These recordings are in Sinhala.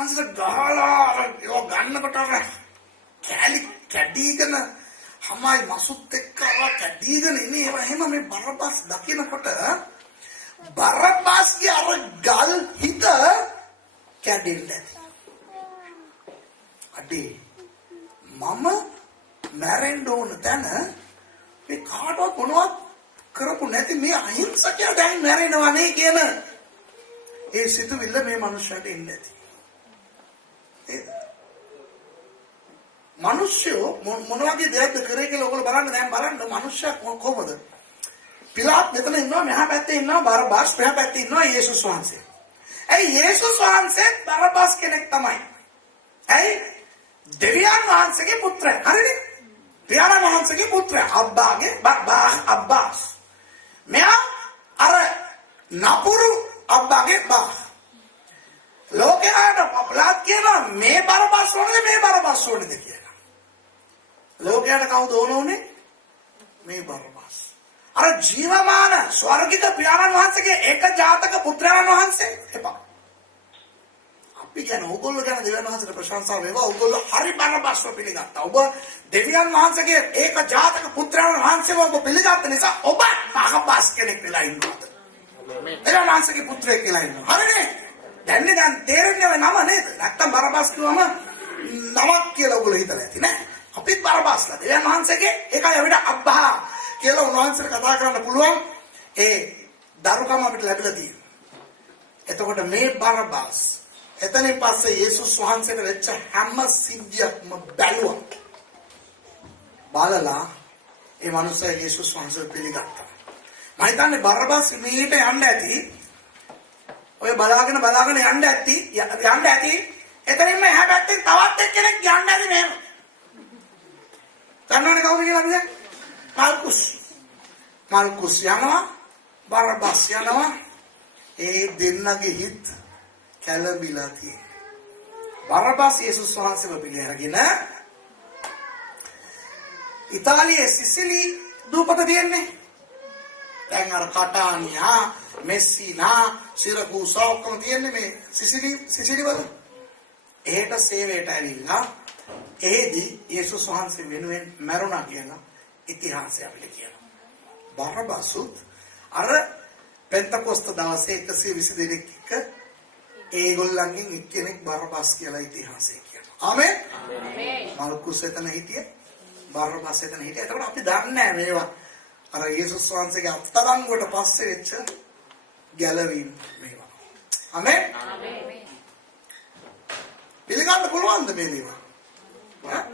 අන්සර ගහලා ඒක ගන්නකොට කැලි කැඩීගෙන හමයි මසුත් එක්ක කැඩීගෙන ඉන්නේ එහෙම මේ බරබස් දකිනකොට බරබස්ගේ අර ගල් හිත කැඩෙන්නේ අඩේ මම මැරෙන්න ඕන තැන මේ කාටවත් මොනවත් කරපු නැති මේ අහිංසකයා දැන් මැරෙනවා නේ කියන ඒ සිතුවිල්ල මේ මනුස්සයාට එන්නේ නැති. මිනිස්සු මොන වගේ දෙයක්ද කරේ කියලා ඔයගොල්ලෝ බලන්න දැන් බලන්න මිනිස්සයා කොහොමද? පිලාත් මෙතන ඉන්නවා මෙහා පැත්තේ ඉන්නවා බරබස් මෙහා පැත්තේ ඉන්නවා යේසුස් වහන්සේ. ඇයි යේසුස් වහන්සේ බරබස් කෙනෙක් තමයි. ඇයි? දෙවියන් වහන්සේගේ පුත්‍රයා. හරිනේ? පියාණන් වහන්සේගේ පුත්‍රයා. අබ්බාගේ අබ්බාස්. මෙයා අර නපුරු අබ්බාගේ බා. ලෝකයට අපලාත් කියනවා මේ බරබස් ඕනද මේ බරබස් ඕනද කියලා. ලෝකයට කවුද ඕනේ? මේ බරබස්. අර ජීවමාන ස්වර්ගික පියාණන් වහන්සේගේ එක ජාතක පුත්‍රයන් වහන්සේ එපා. අපි කියන ඕගොල්ලෝ ගැන දෙවියන් වහන්සේට ප්‍රශංසා වේවා. ඕගොල්ලෝ හරි බරබස්ව පිළිගත්තා. ඔබ දෙවියන් වහන්සේගේ ඒක ජාතක පුත්‍රයන් වහන්සේව ඔබ පිළිගත්ත නිසා ඔබ මහබස් කෙනෙක් වෙලා ඉන්නවා. දෙවියන් වහන්සේගේ පුත්‍රයෙක් කියලා ඉන්නවා. හරිනේ? දැන් තේරෙන්නේ නම නේද? නැත්තම් බරබස් කිව්වම නමක් කියලා ඔයගොල්ලෝ හිතලා ඇති නෑ. අපිත් බරබස්ලා දෙවියන් වහන්සේගේ ඒකයි අපිට අබ්බා කියලා උන්වහන්සේට කතා කරන්න පුළුවන් ඒ දරුකම අපිට ලැබිලා තියෙනවා. එතකොට මේ බරබස් එතනින් පස්සේ යේසුස් වහන්සේට වෙච්ච හැම සිද්ධියක්ම බැලුවා. බලලා ඒ මනුස්සයා යේසුස් වහන්සේ පිළිගත්තා. මම හිතන්නේ බරබස් මේට යන්න ඇති. ඔය බලාගෙන යන්න ඇති. එතනින්ම එහා පැත්තේ තවත් එක්කෙනෙක් යන්න ඇති නේද? දන්නවනේ කවුද කියලා අපි දැන්? මාල්කුස් යනවා බරබස් යනවා. ඒ දෙන්නගේ හිත කැළඹිලා තියෙනවා. බරබස් යේසුස් වහන්සේව පිළිඅරගෙන ඉතාලියේ සිසිලි දූපත තියෙන්නේ. දැන් අර කටානියා මෙස්සිනා සිරකූසා ඔක්කොම තියෙන්නේ මේ සිසිලි වල. එහෙට සේවයට ඇවිල්ලා එහෙදි යේසුස් වහන්සේ වෙනුවෙන් මැරුණා කියලා ඉතිහාසය අපිට කියනවා. බරබසුත් අර පෙන්තකොස්ත දවසේ 120 දෙනෙක් එක්ක ඒගොල්ලන්ගෙන් එක්කෙනෙක් බරබස් කියලා ඉතිහාසය කියනවා. ආමෙන්. මාල්කුස් එතන හිටියේ බරබස් එතන හිටියේ. ඒකට අපි දන්නේ නැහැ මේවා. අර යේසුස් වහන්සේගේ අත්තරංගුවට පස්සේ වෙච්ච ගැලවීම මේවා. ආමෙන්. පිළිගන්න පුළුවන්ද මේ දේවල්?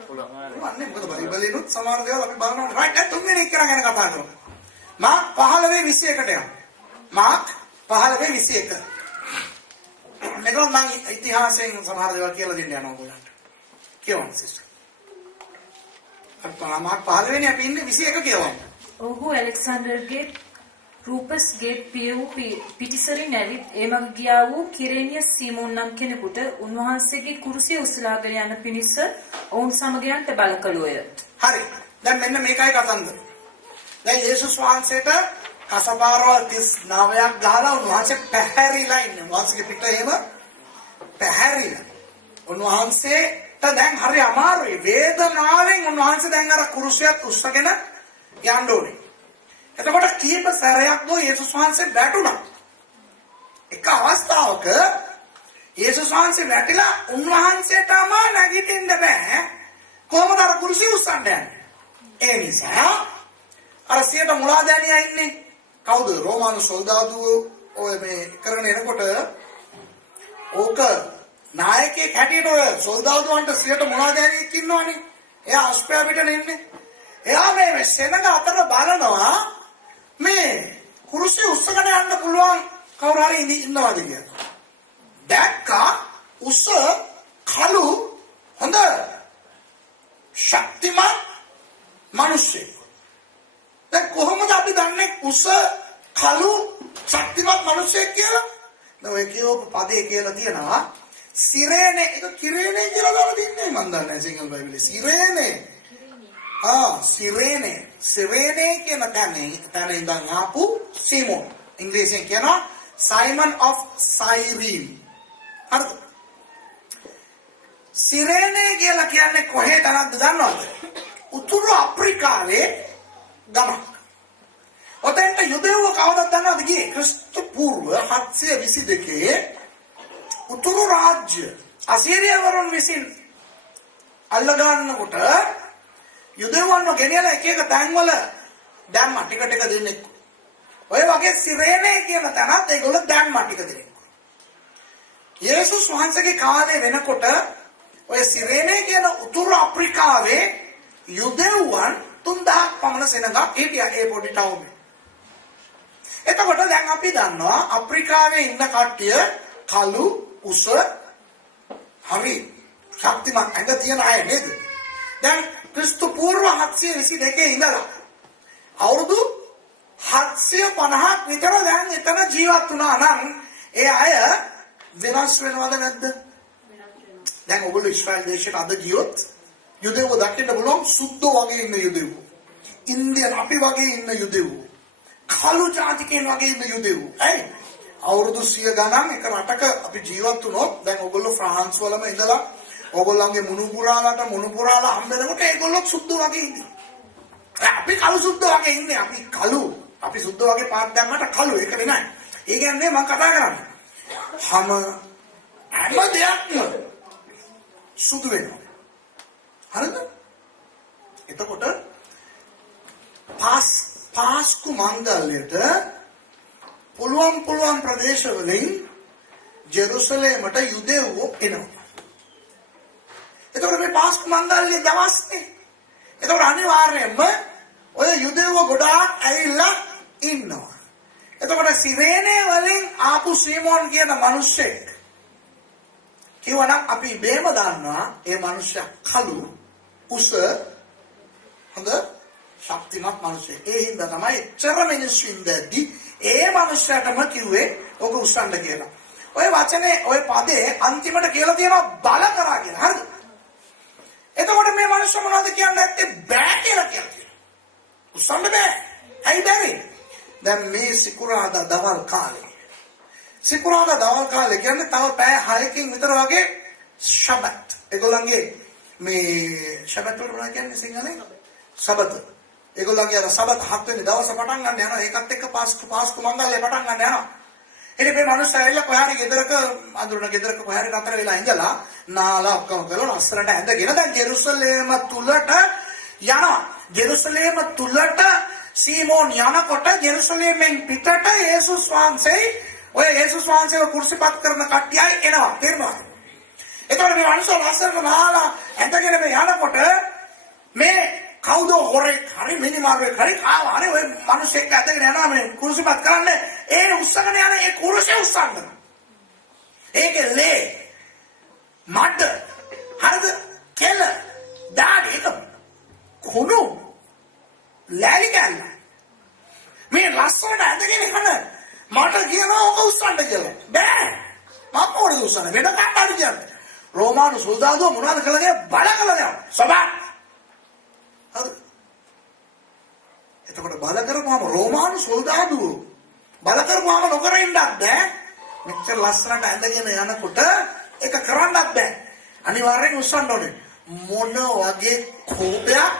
පුළුවන් නේ. මොකද බයිබලෙනුත් සමහර දේවල් අපි බලනවා. රයිට් දැන් තුන්වෙනි එක ගැන කතා කරමු. මාක් 15:21ට යමු. මාක් 15:21. මේක මම ඉතිහාසයෙන් සමහර දේවල් කියලා දෙන්න යනවා ඔයගොල්ලන්ට. කියවන්න සිස්ටර්. මාක් 15 අපි ඉන්නේ 21 කියවන්න. ඔහු ඇලෙක්සැන්ඩර්ගේ රූපස්ගේ පිටිසරින් ඇවිත් ඒ මග ගියා වූ කිරේනිය සීමෝන් නම් කෙනෙකුට උන්වහන්සේගේ කුරුසිය උස්සලාගෙන යන පිණිස ඔවුන් සමග යන්නට බල කළෝය. හරි. දැන් මෙන්න මේකයි කතන්දර. දැන් යේසුස් වහන්සේට කසපාරවල් 39ක් ගහලා උන්වහන්සේ පැහැරිලා ඉන්නේ. උන්වහන්සේගේ පිට එහෙම පැහැරිලා. උන්වහන්සේට දැන් හරි අමාරුයි. වේදනාවෙන් උන්වහන්සේ දැන් අර කුරුසියත් උස්සගෙන යන්න ඕනේ. එතකොට කීප සැරයක් ගෝ යේසුස් වහන්සේ වැටුණා. එක අවස්ථාවක යේසුස් වහන්සේ වැටිලා උන්වහන්සේටම නැගිටින්න බෑ. කොහොමද අර කුරුසිය උස්සන්න යන්නේ? ඒ නිසා අර සියට මුලාදෑනියා ඉන්නේ. කවුද? රෝමානු සොල්දාදුවෝ ඔය මේ කරගෙන එනකොට ඕක නායකයෙක් හැටියට ඔය සොල්දාදුවන්ට සියට මුලාදෑනියෙක් ඉන්නවනේ. එයා අස්පයා පිටනේ ඉන්නේ. එයා මේ සෙනඟ අතර බලනවා මේ කුරුසිය උස්සගෙන යන්න පුළුවන් කවුරු හරි ඉන්නවද කියලා. දැක්කා උස්ස කළු හොඳ ශක්තිමත් මිනිස්සෙක්. දැන් කොහොමද අපි දන්නේ උස්ස කළු ශක්තිමත් මිනිස්සෙක් කියලා? දැන් ඔය කියවපු පදේ කියලා තියෙනවා සිරේනේ. ඒක කිරේනේ කියලා දාලා තින්නේ මන් දන්නේ සිංහල බයිබලේ. සිරේනේ. සිරේනේ කියන තැන ඉඳන් ආපු සීමෝන්. ඉංග්‍රීසියෙන් කියනවා සයිමන් of Cyrene. හරිද? සිරේනේ කියලා කියන්නේ කොහේ තරම්ද දන්නවද? උතුරු අප්‍රිකාවේ ගමක්. ඔතෙන්ට යුදෙව්ව කවදද දන්නවද ගියේ? ක්‍රිස්තු පූර්ව 722 උතුරු රාජ්‍ය අසීරියවරුන් විසින් අල්ල ගන්නකොට යුදෙව්වන්ව ගෙනියලා එක එක තැන්වල දැම්මා ටික ටික දෙන්නෙක්. ඔය වගේ සිරේනේ කියන තැනත් ඒගොල්ලෝ දැම්මා ටික දෙනෙක්. යේසුස් වහන්සේගේ කාලේ වෙනකොට ඔය සිරේනේ කියන උතුරු අප්‍රිකාවේ යුදෙව්වන් 3000ක් පමණ සෙනඟක් හිටියා ඒ පොඩි ටවුනේ. එතකොට දැන් අපි දන්නවා අප්‍රිකාවේ ඉන්න කට්ටිය කළු උස හරි ශක්තිමත් ඇඟ තියෙන අය නේද? දැන් ක්‍රිස්තු පූර්ව 722 ඉඳලා අවුරුදු 750ක් විතර දැන් එතන ජීවත් වුණා නම් ඒ අය වෙනස් වෙනවද නැද්ද? දැන් ඔයගොල්ලෝ ඊශ්‍රායල් දේශයට අද ගියොත් යුදෙව්ව දකින්න බලමු සුද්ධ වගේ ඉන්න යුදෙව්ව. ඉන්දියන් අපි වගේ ඉන්න යුදෙව්ව. කළු ජාතිකයන් වගේ ඉන්න යුදෙව්ව. ඇයි? අවුරුදු 100 ගණන් එක රටක අපි ජීවත් වුණොත් දැන් ඔයගොල්ලෝ ෆ්‍රාන්ස් වලම ඉඳලා ඔයගොල්ලන්ගේ මුණුපුරාලා හම්බෙනකොට ඒගොල්ලෝ සුද්ධ වගේ ඉන්නේ. අපි කළු සුද්ධ වගේ ඉන්නේ. අපි කළු. අපි සුද්ධ වගේ පාට දැම්මට කළු ඒක වෙනයි. ඒ කියන්නේ මම කතා කරන්නේ. හැම දෙයක්ම සුදු වෙනවා. හරිද? එතකොට පාස්කු මංගල්‍යයට පුළුවන් ප්‍රදේශවලින් ජෙරුසලේමට යුදෙව්වෝ එනවා. එතකොට මේ පාස්කු මංගල්‍ය දවස්නේ. එතකොට අනිවාර්යයෙන්ම ඔය යුදෙව්ව ගොඩාක් ඇවිල්ලා ඉන්නවා. එතකොට සිරේනේ වලින් ආපු සීමෝන් කියන මිනිස්සෙක් කිව්වනම් අපි බේම දන්නවා ඒ මිනිස්සයා කළු උස හොඳ ශක්තිමත් මිනිස්සෙක්. ඒ හින්දා තමයි එච්චර මිනිස්සු ඉඳද්දි ඒ මිනිස්සයාටම කිව්වේ ඔක උස්සන්න කියලා. ඔය වචනේ ඔය පදේ අන්තිමට කියලා තියෙනවා බල කරා කියලා. හරිද? එතකොට මේ මිනිස්සු මොනවද කියන්නේ නැත්තේ බෑ කියලා කියනවා. උස්සන්න බෑ. ඇයි බැරි? දැන් මේ සිකුරාදා දවල් කාලේ කියන්නේ තව පැය 6කින් විතර වගේ ශබත්. ඒගොල්ලන්ගේ මේ ශබත් වල මොනවද කියන්නේ සිංහලෙන්? සබත. ඒගොල්ලන්ගේ අර සබත් 7 වෙනි දවස පටන් ගන්න යනවා. ඒකත් එක්ක පාස්කු මංගල්‍ය පටන් ගන්න යනවා. ඉතින් මේ මිනිස්සු ඇවිල්ලා කොහේ හරි ගෙදරක කොහේ හරි නතර වෙලා ඉඳලා නාලා ඔක්කොම කරලා අස්සරට ඇඳගෙන දැන් ජෙරුසලේම තුලට යනවා. ජෙරුසලේම තුලට සීමෝන් යනකොට ජෙරුසලේමෙන් පිටට යේසුස් වහන්සේව කුරුසිපත් කරන කට්ටියයි එනවා. තේරුණාද? එතකොට මේ මිනිස්සු ලස්සනට නාලා ඇඳගෙන මේ යනකොට මේ කවුද හොරෙක් හරි මිනිමාරුවෙක් හරි ආවා. හරි ඔය මිනිස්සෙක් ඇඳගෙන යනවා මේ කුරුසිපත් කරන්න. ඒ උස්සගෙන යන ඒ කුරුසිය උස්සන්න. ඒකේ ලේ මඩ හරිද? කෙල දාඩි එක කුණු ලෑලි ගන්න. මේ ලස්සනට ඇඳගෙන යන මට කියනවා ඔක උස්සන්න කියලා. බෑ. මම මොකද උස්සන්නේ? වෙන කාටද කියන්නේ? රෝමානු සොල්දාදුව මොනවද කළේ? බල කළා. සබා. හරි. එතකොට බල කරපුවාම රෝමානු සොල්දාදුව බල කරපුවාම නොකර ඉන්නත් බෑ. මෙච්චර ලස්සනට ඇඳගෙන යනකොට ඒක කරන්නත් බෑ. අනිවාර්යෙන් උස්සන්න ඕනේ. මොන වගේ කෝපයක්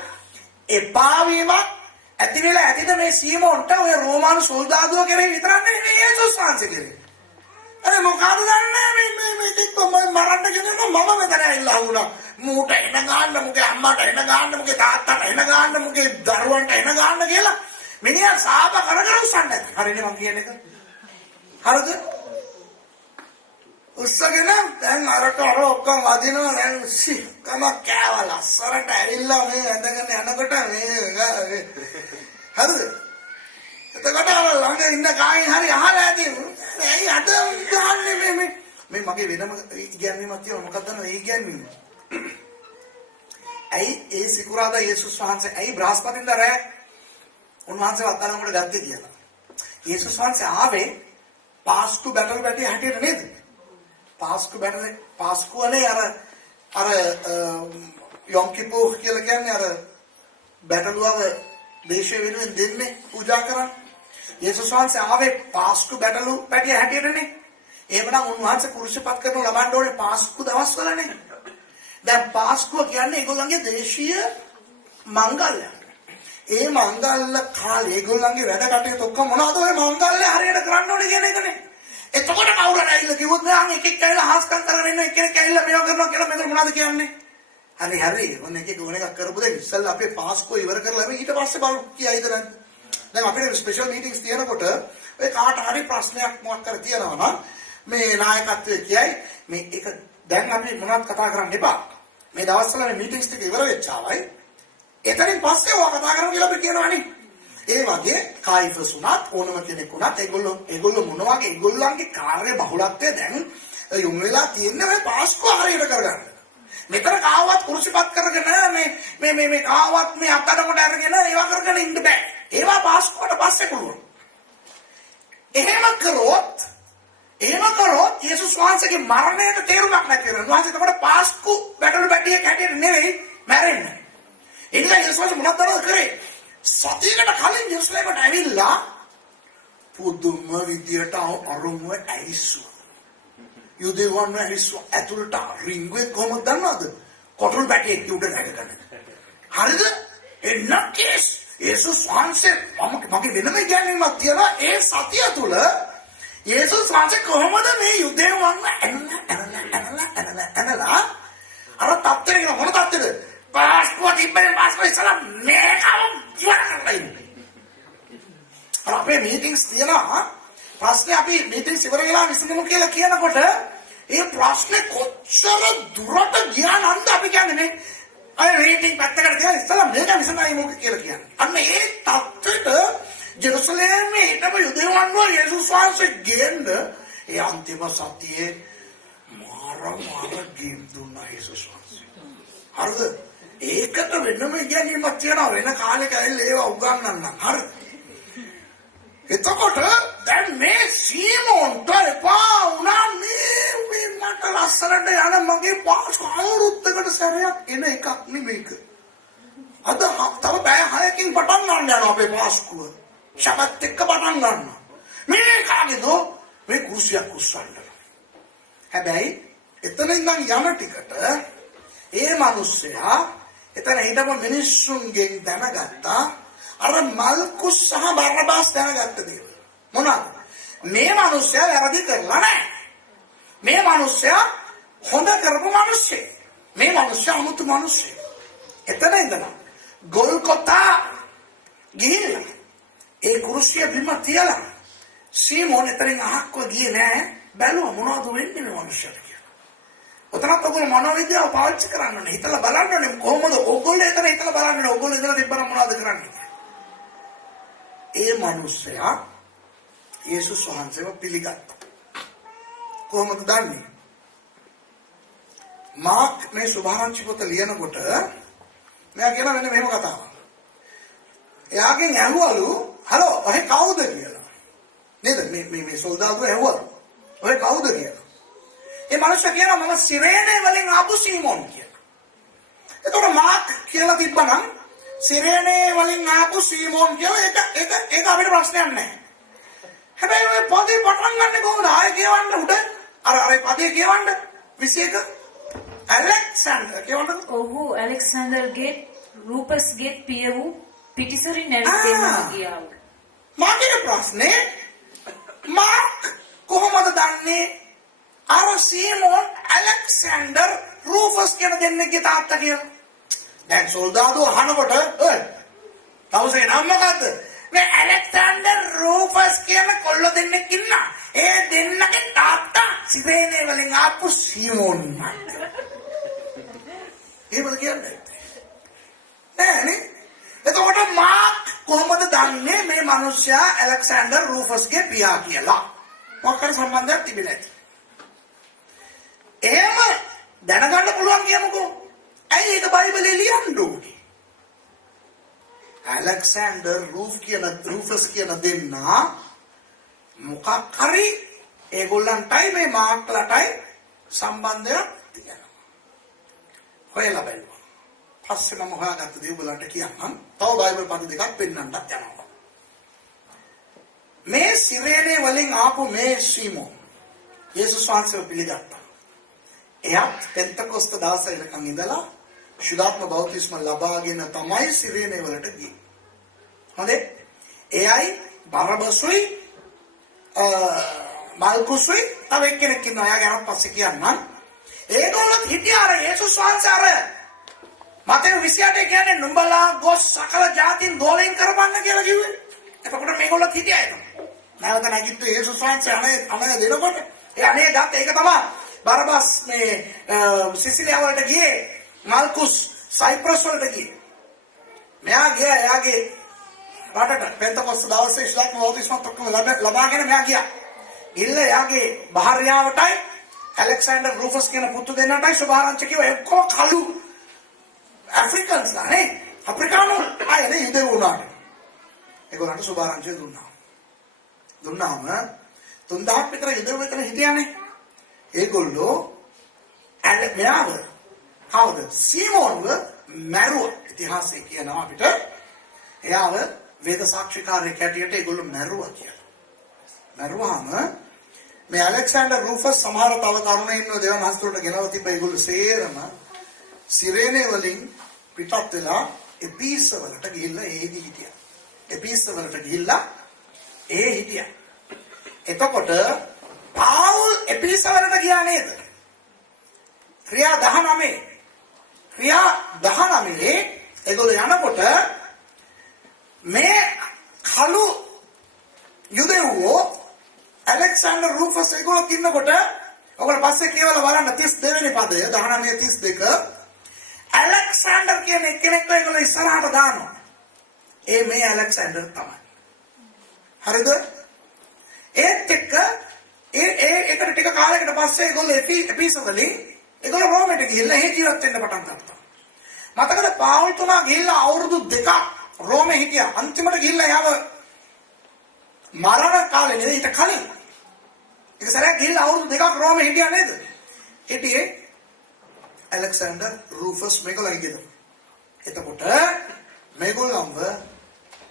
එපා වීමක් ඇති වෙලා ඇතිද මේ සීමෝන්ට ඔය රෝමානු සොල්දාදුව කෙරෙහි විතරක් නෙවෙයි යේසුස් වහන්සේ කෙරෙහි. අර මොකද දන්නේ මේ ටික මරන්න ගෙනන මම මෙතන ඇවිල්ලා වුණා. මූට එන ගන්න මුගේ අම්මට එන ගන්න මුගේ තාත්තට එන ගන්න මුගේ දරුවන්ට එන ගන්න කියලා මිනිහා සාප කරගෙන උස්සන්නේ. හරිනේ මම කියන එක. හරිද? උස්සගෙන දැන් අරක ඔක්කොම වදිනවා දැන් කම කෑවල අස්සරට ඇවිල්ලා මේ ඇඳගෙන යනකොට මේ හරිද? එතකොට ළඟ ඉන්න කායින් හරි අහලා ඇති ඇයි අද ගහන්නේ මේ මගේ වෙනම ඉගැන්වීමක් තියෙනවා. මොකක්ද දන්නවද ඒ ඉගැන්වීම? ඇයි ඒ සිකුරාදා යේසුස් වහන්සේ ඇයි බ්‍රහස්පතින්දා රෑ උන්වහන්සේ වත්තලකට ගත්තේ කියලා. යේසුස් වහන්සේ ආවේ පාස්කු බැටල් පැටිය හැටියට නේද? පාස්කුවනේ අර යොම් කිපුර් කියලා කියන්නේ අර බැටළුවව දේශය වෙනුවෙන් දෙන්නේ පූජා කරන්නේ. යේසුස් වහන්සේ ආවේ පාස්කු බැටළු පැටිය හැටියටනේ. එහෙමනම් උන්වහන්සේ කුරුසපත් කරනු ලබන්න ඕනේ පාස්කු දවස්වලනේ. දැන් පාස්කුව කියන්නේ ඒගොල්ලන්ගේ දේශීය මංගල්‍යය. ඒ මංගල්‍ය කාලේ ඒගොල්ලන්ගේ වැඩ කටයුතු ඔක්කොම මොනවද ඔය මංගල්‍ය හරියට කරන්න ඕනේ කියන එකනේ. එතකොට කවුරු හරි ඇවිල්ලා කිව්වොත් මම එකෙක් ඇවිල්ලා හාස්කම් කරගෙන ඉන්න එක්කෙනෙක් ඇවිල්ලා මේව කරනවා කියලා මෙතන මොනවද කියන්නේ? හරි ඔන්න එකෙක් ඕන එකක් කරපු දැන් ඉස්සල්ලා අපේ පාස්කුව ඉවර කරලා ඊට පස්සේ බලමු කියයිද නැද්ද? දැන් අපිට ස්පෙෂල් මීටින්ග්ස් තියනකොට ඔය කාට හරි ප්‍රශ්නයක් මොකක් කර තියනවා නම් මේ නායකත්වයේ කියයි මේ ඒක දැන් අපි මොනවද කතා කරන්න එපා. මේ දවස්වල මේ මීටින්ග්ස් ටික ඉවර වෙච්චාවයි. එතනින් පස්සේ ඔයා කතා කරමු කියලා අපි කියනවනේ. ඒ වගේ කායිෆස් උනත් ඕනම කෙනෙක් උනත් ඒගොල්ලෝ මොන වගේ ඒගොල්ලන්ගේ කාර්ය බහුලත්වය දැන් යොමු වෙලා තියෙන්නේ ඔය පාස්කුව හරියට කරගන්න. මෙතන කාවත් කුරුසිපත් කරගෙන මේ කාවත් මේ අත්අඩංගුවට අරගෙන ඒවා කරගෙන ඉන්න බෑ. ඒවා පාස්කුවට පස්සේ පුළුවන්. එහෙම කරොත් යේසුස් වහන්සේගේ මරණයට තේරුමක් නැති වෙනවා. උන්වහන්සේ එතකොට පාස්කු බැටළු බැටියෙක් හැටියට නෙවෙයි මැරෙන්නේ. ඒ නිසා යේසුස් වහන්සේ මොනවද කරේ? සතියකට කලින් යෙරුසලමට ඇවිල්ලා පුදුම විදියට අරුමුව ඇවිස්සුවා. යුදෙවන්න ඇවිස්සුවා. ඇතුළට රින්ගුවේ කොහොමද දන්නවද? කොටල් බැටියෙක් උඩ නැගගෙන. හරිද? එන්න කේස් යේසුස් වහන්සේ මගේ වෙනම ඉගැන්වීමක් තියනවා. ඒ සතිය තුල යේසුස් වහන්සේ කොහොමද මේ යුදෙවන්න ඇනලා අර තත්ත්වෙට මොන තත්ත්වෙද? පාස්පෝර්ට් තිබ්බේ පාස්පෝර්ට් ඉස්සලා මේකම ඉවර කරලා ඉන්නේ. අපේ මීටින්ග්ස් තියනවා. ප්‍රශ්නේ අපි මීටින්ග්ස් ඉවර වෙලා විසඳමු කියලා කියනකොට ඒ ප්‍රශ්නේ කොච්චර දුරට ගියා නන්ද අපි කියන්නේ මේ අය මීටින්ග් පැත්තකට තියලා ඉස්සලා මේක විසඳයි මොකද කියලා කියන්නේ. අන්න ඒ තත්ත්වෙට ජෙරුසලමේ හිටපු යුදෙවන්ව යේසුස් වහන්සේ ගේන්න ඒ අන්තිම සතියේ මාර ගේම් දුන්නා යේසුස් වහන්සේ. හරිද? ඒකට වෙනම ඉගැන්වීමක් තියෙනවා. වෙන කාලෙක ඇවිල්ලා ඒවා උගන්වන්න. හරි. එතකොට දැන් මේ සීමෝන්ට එපා වුණා මේ මට ලස්සනට යන මගේ පාස් අවුරුද්දකට සැරයක් එන එකක් නෙමේක. අද තව බය 6කින් පටන් ගන්න යනවා අපේ පාස්කුව. ශබත් එක්ක පටන් ගන්නවා. මේ කාගේද මේ කුසියක් උස්සන්න. හැබැයි එතන ඉඳන් යන ටිකට ඒ මිනිස්සයා එතන හිටපු මිනිස්සුන්ගෙන් දැනගත්තා අර මල්කුස් සහ බරබාස් දැනගත්ත දේ. මොනවාද? මේ මිනිස්සයා වැරදි කරලා නැහැ. මේ මිනිස්සයා හොඳ කරපු මිනිස්සෙක්. මේ මිනිස්සයා අමුතු මිනිස්සෙක්. එතන ඉඳලා ගොල්ගොතා ගිහිල්ලා ඒ කුරුසිය බිම තියලා සීමෝන් එතනින් අහක්ව ගියේ නැහැ. බැලුවා මොනවද වෙන්නේ මේ මිනිස්සයාට. ඔතනත් ඔයගොල්ලෝ මනෝවිද්‍යාව පාවිච්චි කරන්න ඕනේ. හිතලා බලන්න ඕනේ කොහොමද ඔයගොල්ලෝ එතන හිතලා බලන්න ඕනේ. ඔයගොල්ලෝ ඉඳලා තිබ්බනම් මොනවද කරන්නේ? ඒ මිනිස්සයා යේසුස් වහන්සේව පිළිගත්තා. කොහොමද දන්නේ? මාක් මේ සුභාරංචි පොත ලියනකොට මෙයා කියන මෙන්න මෙහෙම කතාවක්. එයාගෙන් ඇහුවලු හලෝ ඔහෙ කවුද කියලා. නේද? මේ සොල්දාදුව ඇහුවලු. ඔහෙ කවුද කියලා. ඒ මනුස්සයා කියනවා මම සිරේනේ වලින් ආපු සීමෝන් කියලා. එතකොට මාක් කියලා තිබ්බනම් සිරේනේ වලින් ආපු සීමෝන් කියලා ඒක අපිට ප්‍රශ්නයක් නැහැ. හැබැයි ඔය පදේ පටන් ගන්න කොහොමද? ආයෙ කියවන්න උඩ අර පදේ කියවන්න 21 ඇලෙක්සැන්ඩර් කියවන්න. ඔහු ඇලෙක්සැන්ඩර්ගේ රූපස්ගේ පිය වූ පිටිසරින් නැවිත් ගියා. මාගේ ප්‍රශ්නේ මාක් කොහොමද දන්නේ අර සීමෝන් ඇලෙක්සැන්ඩර් රූෆස් කියන දෙන්නෙක්ගේ තාත්තා කියලා? දැන් සොල්දාදුව අහනකොට තවසේ නම මොකද්ද? මේ ඇලෙක්සැන්ඩර් රූෆස් කියන කොල්ල දෙන්නෙක් ඉන්නා. ඒ දෙන්නගේ තාත්තා සිරේනේ වලින් ආපු සීමෝන් මන්ද. ඒවල කියන්නේ නෑනේ. එතකොට මාක් කොහොමද දන්නේ මේ මිනිස්සයා ඇලෙක්සැන්ඩර් රූෆස්ගේ පියා කියලා? මොකක්ද සම්බන්ධයක් තිබෙන්නේ නැති. එහෙම දැනගන්න පුළුවන් කියමුකෝ. ඇයි ඒක බයිබලේ ලියන්න ඕනේ? ඇලෙක්සැන්ඩර් රූෆස් කියන දෙන්නා මොකක් හරි ඒගොල්ලන්ටයි මේ මාක්ලටයි සම්බන්ධයක් තියෙනවා. හොයලා බලන්න. පස්සේ මම හොයාගත්ත දේ ඔයගලන්ට කියන්නම්. තව බයිබල් පද දෙකක් පෙන්නන්නත් යනවා. මේ සිරේනේ වලින් ආපු මේ සීමෝන් යේසුස් වහන්සේව පිළිගත්තා. එයත් පෙන්තකොස්ත දවස එනකන් ඉඳලා ශුද්ධාත්ම බෞතිස්ම ලබාගෙන තමයි සිරේනේ වලට ගියේ. හොඳේ? එයයි බරබසුයි මල්කුසුයි තව එක්කෙනෙක් ඉන්නවා. එයා ගැන පස්සේ කියන්නම්. ඒගොල්ලොත් හිටියා අර යේසුස් වහන්සේ අර මතේ 28 කියන්නේ නුඹලා ගොස් සකල ජාතින් දෝලෙන් කරපන්න කියලා කිව්වේ. එතකොට මේගොල්ලොත් හිටියා ඒක. නැවත නැගිට යේසුස් වහන්සේ අනේ දෙනකොට ඒ අනේ ගත්ත ඒක තමයි බරබස් මේ සිසිලියා වලට ගියේ. මල්කුස් සයිප්‍රස් වලට ගියේ. මෙයා ගියා එයාගේ රටට පෙන්තකොස්ත දවසේ ශුද්ධාත්ම බෞතිස්මත් ඔක්කොම ලබාගෙන මෙයා ගියා. ඉල්ල එයාගේ භාර්යාවටයි ඇලෙක්සැන්ඩර් රූෆස් කියන පුතු දෙන්නටයි සුභාරංචි කිව්වා. එක්කෝ කළු ඇෆ්‍රිකන්ස් නේ අප්‍රිකානු අයනේ යුදෙව් වුණාට ඒගොල්ලන්ට සුභාරංචි දුන්නාම 3000ක් විතර යුදෙව් වෙතන හිටියානේ. ඒගොල්ලෝ මෙයාව කවුද සීමෝන්ව මැරුවා. ඉතිහාසයේ කියනවා අපිට එයාව වේද සාක්ෂිකාරයෙක් හැටියට ඒගොල්ලෝ මැරුවා කියලා. මැරුවාම මේ ඇලෙක්සැන්ඩර් රූෆස් සමහර තව තරුණයින් ඉන්නව දෙවන් හස්තුරට ගෙනව තිබ්බ. ඒගොල්ලෝ සේරම සිරේනේ වලින් පිටත් වෙලා එපීස වලට ගිහිල්ලා ඒදි හිටියා. එපීස වලට ගිහිල්ලා හිටියා. එතකොට පාවුල් එපීස වලට ගියා නේද? ක්‍රියා 19 ඒගොල්ලෝ යනකොට මේ කළු යුදෙව්වෝ ඇලෙක්සැන්ඩර් රූෆස් ඒගොල්ලෝ ඉන්නකොට ඔයගොල්ලෝ පස්සේ කියවලා බලන්න 32 වෙනි පදය 19:32 ඇලෙක්සැන්ඩර් කියන කෙනෙක්ව ඒගොල්ලෝ ඉස්සරහට දානවා. මේ ඇලෙක්සැන්ඩර් තමයි. හරිද? ඒත් එක්ක ඒකට ටික කාලයකට පස්සේ ඒගොල්ලෝ එපීස වලින් ඒගොල්ලෝ රෝමෙට ගිහිල්ලා ජීවත් වෙන්න පටන් ගත්තා. මතකද පාවුල් තුමා ගිහිල්ලා අවුරුදු 2ක් රෝමේ හිටියා. අන්තිමට ගිහිල්ලා යාව මරණ කාලේ නේද ඊට කලින්. ඒක සරයක් ගිහිල්ලා අවුරුදු 2ක් රෝමේ හිටියා නේද? හිටියේ ඇලෙක්සැන්ඩර් රූෆස් මේගොල්ලෝ හිටියද? එතකොට මේගොල්ලන්ව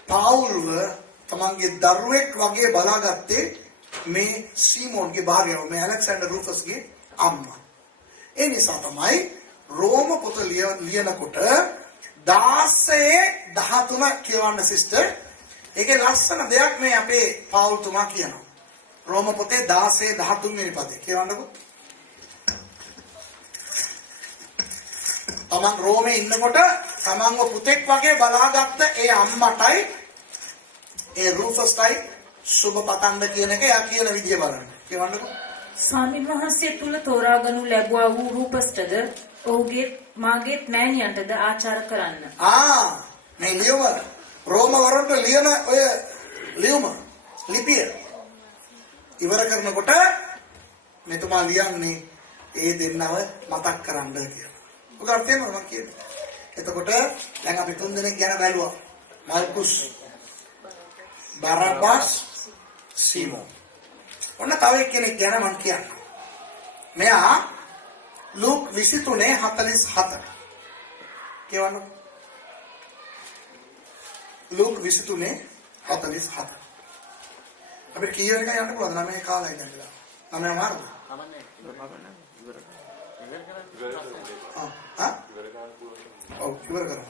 පාවුල්ව තමන්ගේ දරුවෙක් වගේ බලාගත්තේ මේ සීමෝන්ගේ භාර්යාව මේ ඇලෙක්සැන්ඩර් රූෆස්ගේ අම්මා. ඒ නිසා තමයි රෝම පොත ලියනකොට 16:13 කියවන්න සිස්ටර්. ඒකේ ලස්සන දෙයක් මේ අපේ පාවුල් තුමා කියනවා. රෝම පොතේ 16:13 වෙනි පදේ කියවන්නකෝ. තමන් රෝමේ ඉන්නකොට තමන්ව පුතෙක් වගේ බලාගත්ත ඒ අම්මටයි ඒ රූෆස්ටයි සුබ පතන්ද කියන එක යා කියන විදිය බලන්න. කියවන්නකෝ. ස්වාමීන් වහන්සේ තුල තෝරාගනු ලැබුවා වූ රූපස්ටද ඔහුගේ මාගේ මෑණියන්ටද ආචාර කරන්න. මේ ලියුම රෝම වරන්ට ලියන ඔය ලිපිය ඉවර කරනකොට මෙතුමා ලියන්නේ ඒ දෙන්නව මතක් කරන්න කියලා. ඔක අර්ථයෙන්ම මම කියන්නේ. එතකොට දැන් අපි තුන් දෙනෙක් ගැන බැලුවා. මල්කුස්, බරබස්, සීමෝන්. ඔන්න තව එක්කෙනෙක් ගැන මම කියන්නම්. මෙයා ලූක් 23:47. කියවන්න. ලූක් 23:47. අපිට කීයර එක යන්න පුළුවන්ද? 9 කාලයි දැන් වෙලා. 9 මාරුද? ඉවර කරමු.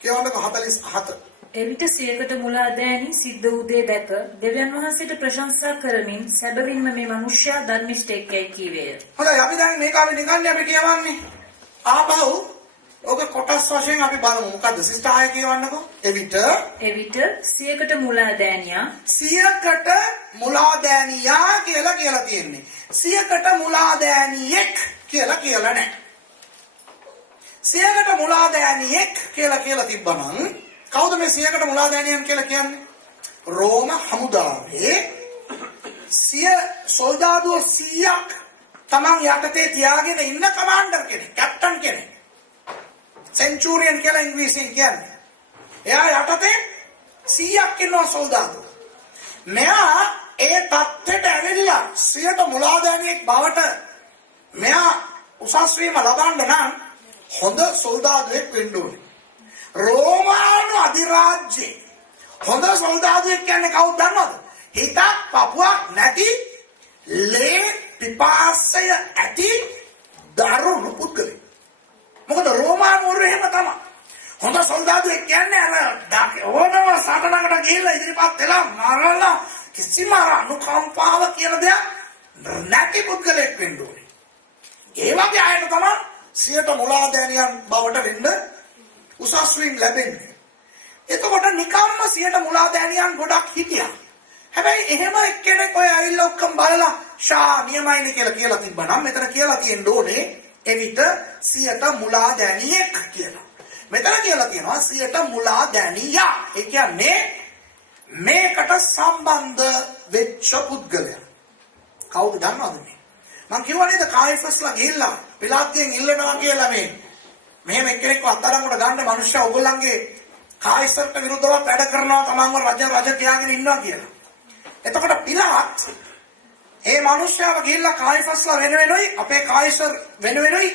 කියවන්නකො 47. එවිට සියකට මුලා දෑනි සිද්ධ වූ දේ දැක දෙවියන් වහන්සේට ප්‍රශංසා කරමින් සැබවින්ම මේ මනුෂ්‍යයා ධර්මිෂ්ඨයෙක්යි කීවේය. හොඳයි අපි දැන් මේ කාලේ නිකන්නේ අපි කියවන්නේ. ආපහු ඔක කොටස් වශයෙන් අපි බලමු. මොකද්ද? සිස්ටර් ආයෙ කියවන්නකො. එවිට සියකට මුලා දෑනියා කියලා තියෙන්නේ. සියකට මුලා දෑනියෙක් කියලා නැහැ. සියකට මුලා දෑනියෙක් කියලා තිබ්බනම් කවුද මේ සියකට මුලා දෑනියන් කියලා කියන්නේ? රෝම හමුදාවේ සොල්දාදුවෝ 100ක් තමන් යටතේ තියාගෙන ඉන්න කමාන්ඩර් කෙනෙක්, කැප්ටන් කෙනෙක්. සෙන්චුරියන් කියලා ඉංග්‍රීසියෙන් කියන්නේ. එයා යටතේ 100ක් ඉන්නවා සොල්දාදුවෝ. මෙයා ඒ තත්ත්වයට ඇවිල්ලා සියයට මුලා දෑනියෙක් බවට මෙයා උසස් වීම ලබන්න නම් හොඳ සොල්දාදුවෙක් වෙන්න ඕනේ. රෝමානු අධිරාජ්‍යයේ හොඳ සොල්දාදුවෙක් කියන්නේ කවුද දන්නවද? හිතක් පපුවක් නැති, ලේ පිපාසය ඇති, දරුණු පුද්ගලෙක්. මොකද රෝමානුවරු එහෙම තමයි. හොඳ සොල්දාදුවෙක් කියන්නේ අර ඕනම සටනකට ගිහිල්ලා ඉදිරිපත් වෙලා මරලා කිසිම අනුකම්පාව කියන දෙයක් නැති පුද්ගලෙක් වෙන්න ඕනේ. ඒ වගේ අයට තමයි සියයට මුලාදෑනියන් බවට වෙන්න උසස් වීම ලැබෙන්නේ. එතකොට නිකම්ම සියයට මුලාදෑනියන් ගොඩක් හිටියා. හැබැයි එහෙම එක්කෙනෙක් ඔය ඇවිල්ලා ඔක්කොම බලලා ෂා නියමයිනේ කියලා තිබ්බනම් මෙතන කියලා තියෙන්න ඕනේ එවිට සියයට මුලාදෑනියෙක් කියලා. මෙතන කියලා තියෙනවා සියයට මුලාදෑනියා. ඒ කියන්නේ මේකට සම්බන්ධ වෙච්ච පුද්ගලයා. කවුද දන්නවද මේ? මං කිව්වා නේද කායිෆස්ලා ගිහිල්ලා පිලාත්ගෙන් ඉල්ලනවා කියලා මේ මෙහෙම එක්කෙනෙක්ව අත්අඩංගුවට ගන්න මිනිස්සු ඔයගොල්ලන්ගේ කායිසර්ට විරුද්ධව වැඩ කරනවා තමන්ව රජ තියාගෙන ඉන්නවා කියලා. එතකොට පිලාත් ඒ මිනිස්සුව ගිහිල්ලා කායිෆස්ලා වෙනුවෙනුයි අපේ කායිසර් වෙනුවෙනුයි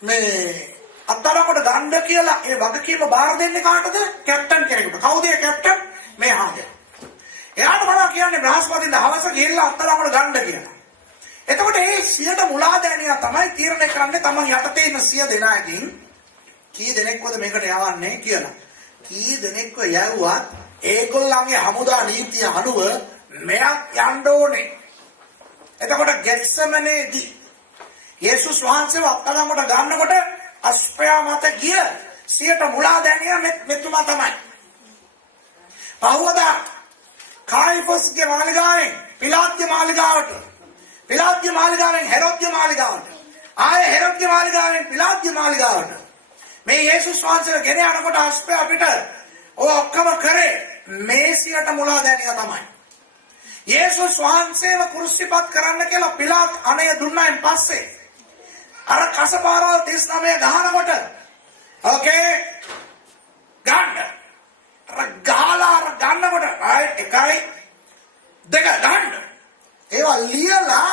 මේ අත්අඩංගුවට ගන්න කියලා ඒ වගකීම බාර දෙන්නේ කාටද? කැප්ටන් කෙනෙකුට. කවුද ඒ කැප්ටන්? මේ හාමුදුරුවෝ. එයාට මොනවා කියන්නේ බ්‍රහස්පතින්ද හවස ගිහිල්ලා අත්අඩංගුවට ගන්න කියලා. එතකොට මේ 100ට මුලාදෑනියා තමයි තීරණය කරන්නේ තමන් යටතේ ඉන්න 100 දෙනාගෙන් කී දෙනෙක්වද මේකට යවන්නේ කියලා. කී දෙනෙක්ව යවුවත් ඒගොල්ලන්ගේ හමුදා නීතිය අනුව මෙයක් යන්න ඕනේ. එතකොට ගෙත්සමනේදී යේසුස් වහන්සේව අත්අඩංගුවට ගන්නකොට අස්පයා මත ගිය 100ට මුලාදෑනියා මෙතුමා තමයි. පහවදා කායිෆස්ගේ මාලිගාවෙන් පිලාත්ගේ මාලිගාවට පිලාත්ගේ මාලිගාවෙන් හෙරොද්ගේ මාලිගාවට ආයේ හෙරොද්ගේ මාලිගාවෙන් පිලාත්ගේ මාලිගාවට මේ යේසුස් වහන්සේව ගෙන යනකොට අස්පයා අපිට ඔය ඔක්කොම කරේ මේ 100ට මුලාදෑනියා තමයි. යේසුස් වහන්සේව කුරුසිපත් කරන්න කියලා පිලාත් අණය දුන්නායින් පස්සේ අර කසපාරවල් 39 ගහනකොට ඕකේ ගන්න ගාලා ගන්නකොට එකයි දෙක ගන්න ඒවා ලියලා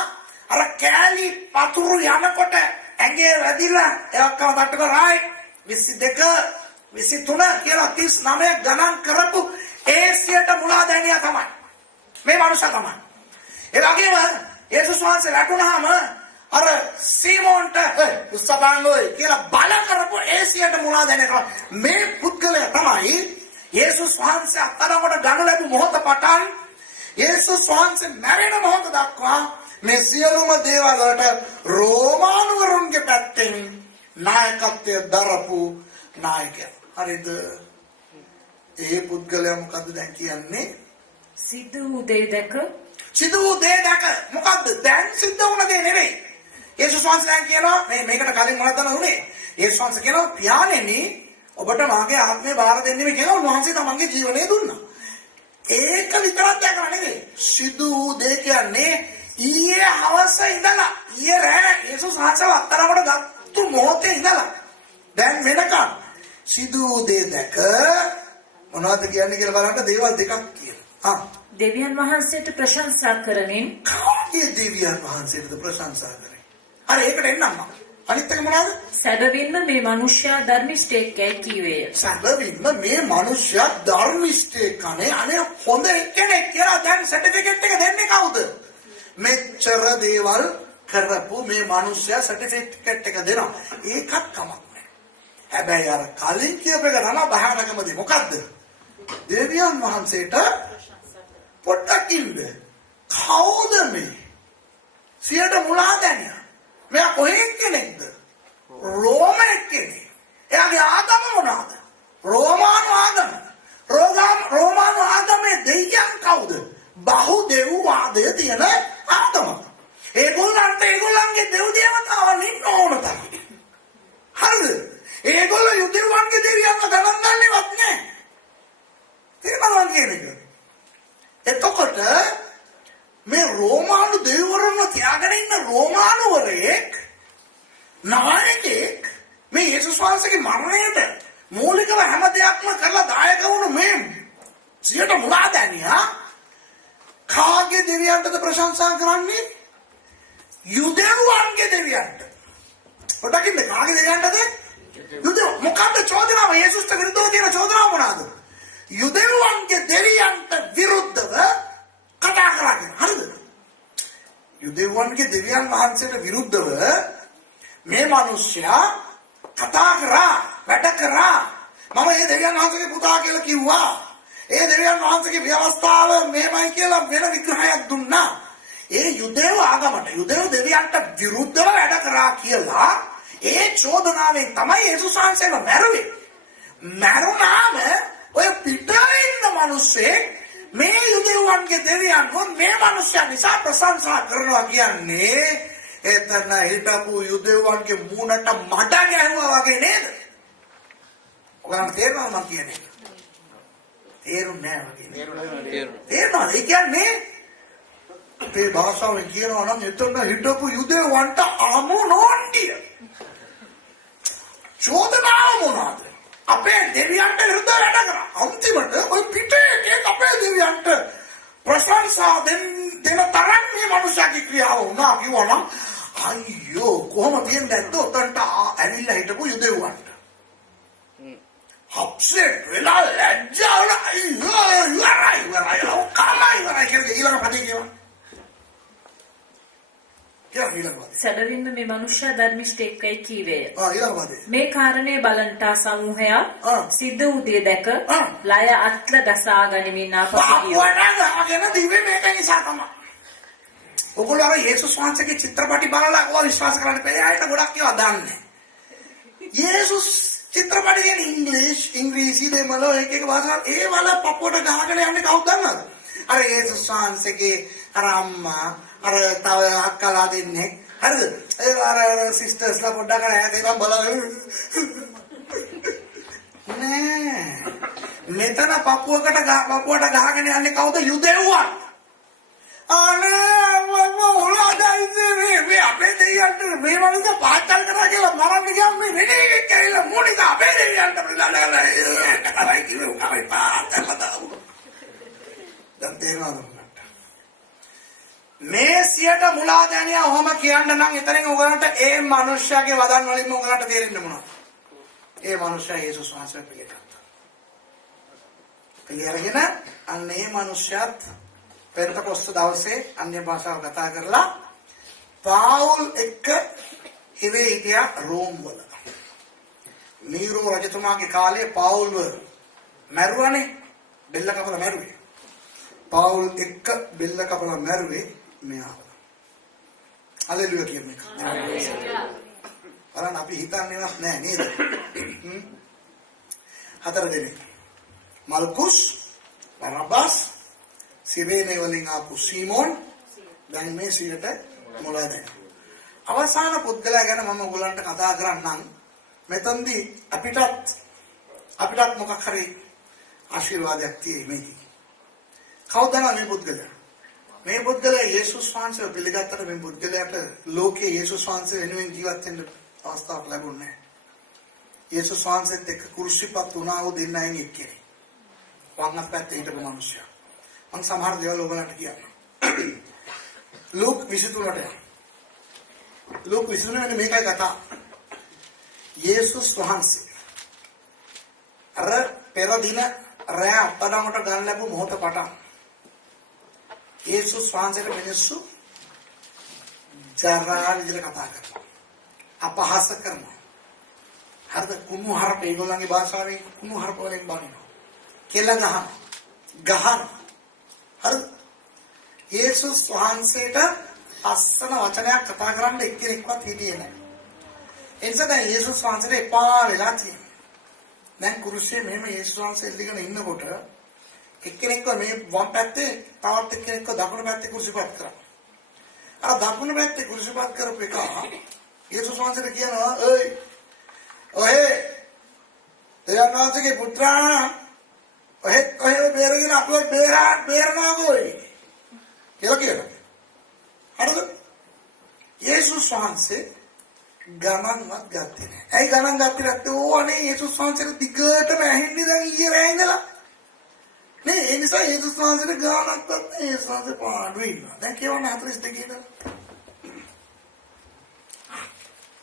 අර කෑලි පතුරු යනකොට ඇඟේ වැදිලා ඒ ඔක්කොම තට්ටු කරායි 22 23 කියලා 39 ගණන් කරපු ඒ 100ට මුලාදෑනියා තමයි මේ මනුස්සයා තමයි. ඒ වගේම යේසුස් වහන්සේ වැටුණාම අර සීමෝන්ට උස්සපංගෝයි කියලා බල කරපු ඒ 100ට මුලාදෑනියා මේ පුද්ගලයා තමයි යේසුස් වහන්සේ අත්අඩංගුවට ගනු ලැබු මොහොත පටන් යේසුස් වහන්සේ මැරෙන මොහොත දක්වා මේ සියලුම දේවල් වලට රෝමානුවරුන්ගේ පැත්තෙන් නායකත්වය දරපු නායකයා. හරිද? ඒ පුද්ගලයා මොකද්ද දැන් කියන්නේ? සිද්ධ වූ දේ දැක මොකද්ද? දැන් සිද්ධ වුණ දේ නෙවෙයි. යේසුස් වහන්සේ දැන් කියනවා මේකට කලින් මොනවද උනේ? යේසුස් වහන්සේ කියනවා පියාණෙනි ඔබට මාගේ ආත්මය බාර දෙන්නේ මේ කියලා උන්වහන්සේ තමන්ගේ ජීවනය දුන්නා. ඒක විතරක් දැකලා නෙවෙයි. සිදු වූ දේ කියන්නේ ඊයේ හවස ඉඳලා ඊයේ රෑ යේසුස් වහන්සේව අත්අඩංගුවට ගත්තු මොහොතේ ඉඳලා දැන් වෙනකම් සිදු වූ දේ දැක මොනවද කියන්නේ කියලා බලන්න දේවල් දෙකක් කියනවා. දෙවියන් වහන්සේට ප්‍රශංසා කරමින් කාගේ දෙවියන් වහන්සේට ප්‍රශංසා කරේ? අර ඒකට එන්නම් මම. අනිත් එක මොනවද? සැබවින්ම මේ මිනිසයා ධර්මිෂ්ඨයෙක් කීවේය. සැබවින්ම මේ මිනිසයා ධර්මිෂ්ඨයෙක් කනේ අනේ හොඳ එක්කෙනෙක් කියලා දැන් සර්ටිෆිකේට් එක දෙන්නේ කවුද? මෙච්චර දේවල් කරපු මේ මිනිසයා සර්ටිෆිකේට් එක දෙනවා. ඒකත් කමක් නැහැ. හැබැයි අර කලින් කියපු එක තමයි භයානකම දේ. මොකද්ද? දෙවියන් වහන්සේට පොට්ටක් ඉන්න. කවුද මේ? 100ට මුලාදෑනියා. මෙයා කොහේ කෙනෙක්ද? රෝමයේ කෙනෙක්. එයාගේ ආගම මොනවාද? රෝමානු ආගම. රෝමානු ආගමේ දෙවියන් කවුද? බහුදෙව්වාදය තියෙන ආගම. ඒගොල්ලන්ට ඒගොල්ලන්ගේ දෙව් දේවතාවන් ඉන්න ඕන තමයි. හරිද? ඒගොල්ලෝ යුදෙව්වන්ගේ දෙවියන්ව ගණන් ගන්නවත් නැහැ. තේරුණාද කියන්නේ? එතකොට මේ රෝමානු දෙවිවරුන්ව තියාගෙන ඉන්න රෝමානුවරයෙක් නායකයෙක් මේ යේසුස් වහන්සේගේ මරණයට මූලිකව හැම දෙයක්ම කරලා දායක වුණු මේ 100ට මුලාදෑනියා කාගේ දෙවියන්ටද ප්‍රශංසා කරන්නේ? යුදෙව්වන්ගේ දෙවියන්ට. ඔතකින්ද කාගේ දෙවියන්ටද? යුදෙව්. මොකක්ද චෝදනාව? යේසුස්ට විරුද්ධව තියෙන චෝදනාව මොනවාද? යුදෙව්වන්ගේ දෙවියන්ට විරුද්ධව කතා කරන්නේ. හරිද? යුදෙව්වන්ගේ දෙවියන් වහන්සේට විරුද්ධව මේ මිනිස්සයා කතා කරා වැඩ කරා මම ඒ දෙවියන් වහන්සේගේ පුතා කියලා කිව්වා ඒ දෙවියන් වහන්සේගේ ව්‍යවස්ථාව මේමයි කියලා වෙන විග්‍රහයක් දුන්නා ඒ යුදේව ආගමට යුදේව දෙවියන්ට විරුද්ධව වැඩ කරා කියලා ඒ චෝදනාවෙන් තමයි යේසුස් වහන්සේව මැරුවේ මැරුණාම ඔය පිටේ ඉන්න මිනිස්සේ මේ යුදෙව්වන්ගේ දෙවියන්ව මේ මිනිස්සයා නිසා ප්‍රශංසා කරනවා කියන්නේ එතන හිටපු යුදෙව්වන්ගේ මූණට මඩ ගැහුවා වගේ නේද? ඔයාලට තේරෙනවද මම කියන්නේ? තේරුන්නේ නැහැ වගේ. තේරෙනවද? ඒ කියන්නේ අපේ භාෂාවෙන් කියනවා නම් එතන හිටපු යුදෙව්වන්ට අමු නොන්ඩිය. චෝදනාව මොනවාද? අපේ දෙවියන්ට විරුද්ධව වැඩ කරා. අන්තිමට ඔය පිටේ එකේ අපේ දෙවියන්ට ප්‍රශංසා දෙන තරම් මේ මනුෂ්‍යගේ ක්‍රියාව වුණා කිව්වනම් අයියෝ කොහොම තියන්නේ නැද්ද උතන්ට ඇවිල්ලා හිටපු යුදෙව්වන්ට. අප්සෙට් වෙලා ලැජ්ජා වුණා. අයියෝ ඉවරයි කියලා ඊළඟ පදේ කියනවා. සැබවින්ම මේ මනුෂ්‍ය ධර්මිෂ්ඨයෙක්යි කීවේය. ඊළඟ පදේ. මේ කාරණේ බලන්ටා සමූහයා සිද්ධ වූ දේ දැක ලය අත්ල ගසා ගනිමින් ආපසු ගියා. වඩාගෙන දිවේ මේක නිසා තමයි. ඔගොල්ලෝ අර යේසුස් වහන්සේගේ චිත්‍රපටි බලලා ඔය විශ්වාස කරන්න බැහැ. ආයෙත් ගොඩක් ඒවා දන්නේ. යේසුස් චිත්‍රපටි කියන්නේ ඉංග්‍රීසි දෙමළ එක භාෂා ඒ වල පපුවට ගහගෙන යන්නේ කවුද දන්නවද? අර යේසුස් වහන්සේගේ අර අම්මා අර තව අක්කලා දෙන්නේ හරිද? ඒ අර සිස්ටර්ස්ලා පොඩ්ඩක් ඈත ඉඳන් බලන්න. නෑ. මෙතන පපුවට ගහගෙන යන්නේ කවුද? යුදෙව්වා. අනේ මම උලාදයිනේ මේ අපේ දෙයියන්ට මේ වගේ පාටල් කරා කියලා මරන්න ගියාම මේ වෙනේ එකක් කියලා මොනික අපේ දෙයියන්ට බඳලා කරයි කිව්ව කවයි පාටල් බදාව. දැන් තේරෙනවද? මේ සියට මුලා දැනියා ඔහොම කියන්න නම් එතනින් ඔයගලන්ට ඒ මිනිස්යාගේ වදන් වලින්ම ඔයගලන්ට තේරෙන්නේ මොනවද? ඒ මිනිස්යා යේසුස් වහන්සේ පිළිගත්තා. පිළිඅරගෙන අන්න ඒ මිනිස්යාත් පෙන්තකොස්ත දවසේ අන්‍ය භාෂාව කතා කරලා පාවුල් එක්ක හිරේ හිටියා රෝම් වල. නීරෝ රජතුමාගේ කාලේ පාවුල්ව මැරුවානේ. බෙල්ල කපලා මැරුවේ. පාවුල් එක්ක බෙල්ල කපලා මැරුවේ මෙයා. හලෙලුයා කියන්නේ. අරන් අපි හිතන්නේවත් නෑ නේද? හතර දෙනෙක්. මල්කුස්, බරබ්බාස්, සිරේනේ වලින් ආපු සීමෝන් දැන් මේ සියට මොළය දැන්. අවසාන පුද්ගලයා ගැන මම ඔයගලන්ට කතා කරන්නම්. මෙතනදී අපිටත් මොකක් හරි ආශිර්වාදයක් තියෙයි මේකේ. කවුද මේ පුද්ගලයා? මේ පුද්ගලයා යේසුස් වහන්සේව පිළිගත්තට මේ පුද්ගලයාට ලෝකයේ යේසුස් වහන්සේ වෙනුවෙන් ජීවත් වෙන්න අවස්ථාවක් ලැබුණේ නැහැ. යේසුස් වහන්සේත් එක්ක කුරුසිපත් වුණා වූ දෙන්නයින් එක්කෙනෙක්. වංගත් පැත්තේ හිටපු මිනිස්සයා. මම සමහර දේවල් ඔයගලන්ට කියන්නම්. ලූක් 23ට. ලූක් 23 වෙන මේකයි කතා. යේසුස් වහන්සේ අර පෙර දින රැ අපඩමට ගන්න ලැබු මොහොත පටන් යේසුස් වහන්සේට මිනිස්සු ජරා විදිහට කතා කරනවා. අපහාස කරනවා. හරිද? කුණුහරුප ඒගොල්ලන්ගේ භාෂාවෙන් කුණුහරුප වලින් බනිනවා. කෙල ගහන. හරිද? යේසුස් වහන්සේට අස්සන වචනයක් කතා කරන්න එක්කෙනෙක්වත් හිටියේ නැහැ. එනිසා දැන් යේසුස් වහන්සේට එපා වෙලා තියෙනවා. දැන් කුරුසියේ මෙහෙම යේසුස් වහන්සේ ඉඳගෙන ඉන්නකොට එක්කෙනෙක්ව මේ වම් පැත්තේ තවත් එක්කෙනෙක්ව දකුණු පැත්තේ කුරුසිපත් කරා. අර දකුණු පැත්තේ කුරුසිපත් කරපු එක යේසුස් වහන්සේට කියනවා ඔය දෙවියන්ගේ පුත්‍රා ඔය බේරගෙන අපව බේරනවා ගෝයි කියලා කියනවා. හරිද? යේසුස් වහන්සේ ගණන්වත් ගත්තේ නැහැ. ඇයි ගණන් ගත්තේ නැත්තේ? ඕනේ යේසුස් වහන්සේට දිගටම ඇහෙන්නේ දැන් ඊයේ රෑ ඉඳලා. නේ ඒ නිසා යේසුස් වහන්සේට ගානක් ගන්න යේසුස් වහන්සේ පාඩුවේ ඉන්නවා. දැන් කියවන්නේ 42 ඉඳලා.